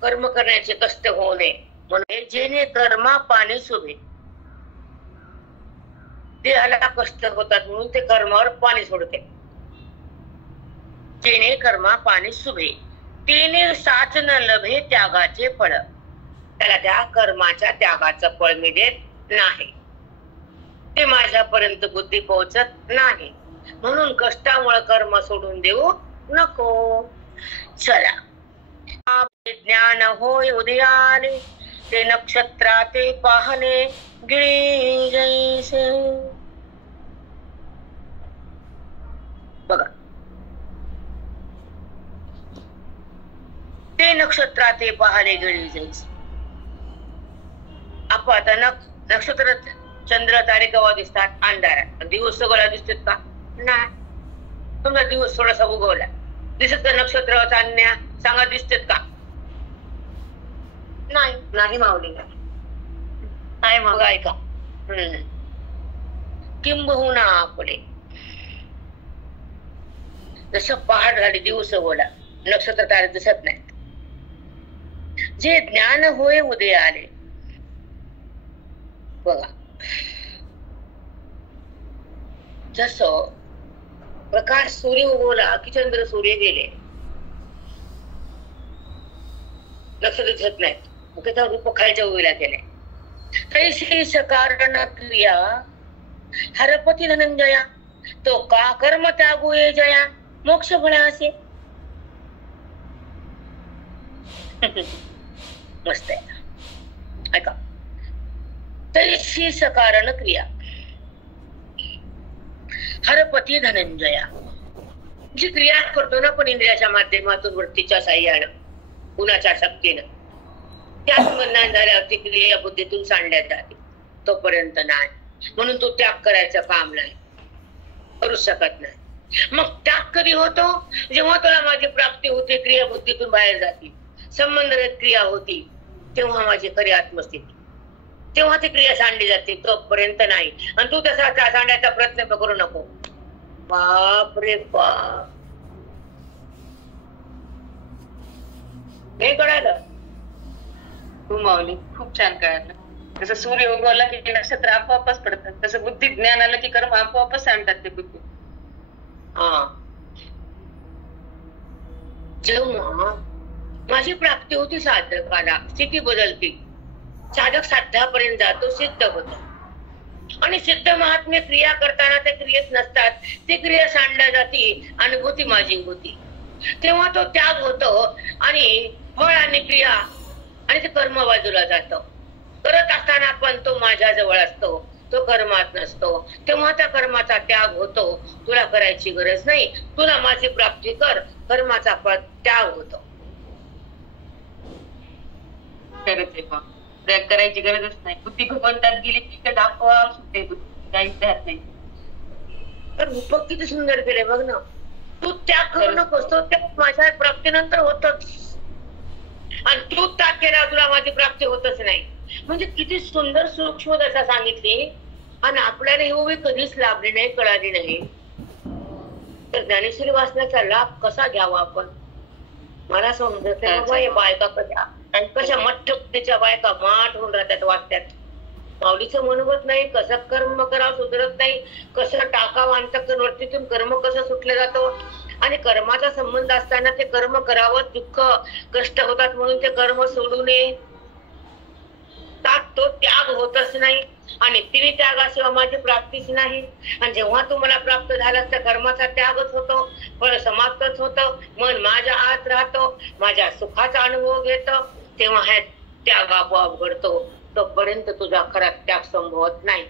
कर्म करण्याचे कष्ट होऊ नये म्हणून जेणे कर्मा पाणी सुभे. देहाला कष्ट होतात म्हणून ते कर्मावर पाणी सोडते. जेणे कर्मा पाणी सुभे, तेने साचन लभे त्यागाचे फळ. त्याला त्या कर्माच्या त्यागाचं फळ मिळत नाही, ते माझ्यापर्यंत बुद्धी पोहोचत नाही. म्हणून कष्टामुळे कर्म सोडून देऊ नको. चला, ज्ञान होय उदयाले, ते नक्षत्राते पाहणे गिळी जैसे. बघा, ते नक्षत्राते पाहणे गिळी जैसे. आपण आता नक्षत्र चंद्र तारे केव्हा दिसतात? अंधारात. दिवस सगळा दिसतात का? नाही. समजा दिवस थोडासा उगवला, दिसत का नक्षत्र चांदण्या? सांगा, दिसतात का? नाही. नाही माऊली, नाही. मग ऐका, किंबहुना आपले जसं पहाड झाली, दिवस उगवला, नक्षत्र तारे दिसत नाही. जे ज्ञान होय उदय आले. बघा, जस प्रकाश सूर्य उगवला की चंद्र सूर्य गेले, नक्षत्र दिसत नाही, मग त्याचा रूप खालच्या उभीला केले. तैशी सकारण क्रिया हरपती धनंजया, तो का कर्म त्यागू ये जया, मोक्ष फळ असे. मस्त आहे, ऐका. तैशी सकारण क्रिया हरपती धनंजया, जी क्रिया करतो ना पण इंद्रियाच्या माध्यमातून, वृत्तीच्या साह्यानं, गुणाच्या शक्तीनं, त्याच मनान झाल्यावरती क्रिया बुद्धीतून सांडण्यात जाते, तोपर्यंत नाही. म्हणून तो त्याग करायचं काम नाही, करू शकत नाही. मग त्याग कधी होतो? जेव्हा तुला माझी प्राप्ती होते, क्रिया बुद्धीतून बाहेर जाते, संबंध क्रिया होती, तेव्हा माझी खरी आत्मस्थिती, तेव्हा ती क्रिया सांडली जाते, तोपर्यंत नाही. आणि तू तसा सांडायचा प्रयत्न करू नको. बाप रे बाप, हे कळालं? हो माऊली, खूप छान कळालं. जसं सूर्य उगवला की नक्षत्र आपोआपच पडतात, तसं बुद्धी ज्ञान आलं की कर्म आपोआपच सांडतात ते बुद्धी. हा, जेव्हा माझी प्राप्ती होती साधकाला, स्थिती बदलती, साधक साध्यापर्यंत जातो, सिद्ध होतो. आणि सिद्ध महात्म्य क्रिया करताना त्या क्रियेत नसतात, ती क्रिया सांडल्या जाती, अनुभूती माझी होती. तेव्हा तो त्याग होतो आणि फळ आणि क्रिया आणि ते कर्म बाजूला जातो. करत असताना पण तो माझ्या जवळ असतो, तो कर्मात नसतो. तेव्हा त्या कर्माचा त्याग होतो. तुला करायची गरज नाही, तुला माझी प्राप्ती कर, कर्माचा त्याग होतो. त्याग करायची गरजच नाही. बुद्धी भगवंतात गेली की आपोआप सुटते बुद्धी, काहीच राहत नाही. तर रूपक किती सुंदर केले बघ ना. तू त्याग करू नकोस, तो त्याग माझ्या प्राप्तीनंतर होतच. आणि तू त्याग केल्यावर तुला माझी प्राप्ती होतच नाही. म्हणजे किती सुंदर सूक्ष्म दशा सांगितली. आणि आपल्याला ही कधीच लाभली नाही, कळाली नाही. तर ज्ञानेश्वरी वाचण्याचा लाभ कसा घ्यावा आपण? मला समजत नाही बाबा. हे बायका कशा मठ्ठपणीच्या बायका माठ होऊन राहतात, वाटतात. माऊलीचं मनवत नाही, कसं कर्म करावं सुधरत नाही, कसं टाकावं अंतःकरणवरतीतून कर्म कसं सुटलं जातं. आणि कर्माचा संबंध असताना ते कर्म करावं, दुःख कष्ट होतात म्हणून ते कर्म सोडू नये. तो त्याग होतच नाही. आणि तिने त्यागाशिवाय माझी प्राप्तीच नाही. आणि जेव्हा तुम्हाला प्राप्त झालास त्या कर्माचा त्यागच होतो, फळ समाप्तच होतं, मन माझ्या आत राहतो, माझ्या सुखाचा अनुभव घेतो, तेव्हा हा त्याग आपोआप घडतो. तोपर्यंत तुझा खरा त्याग संभवत नाही.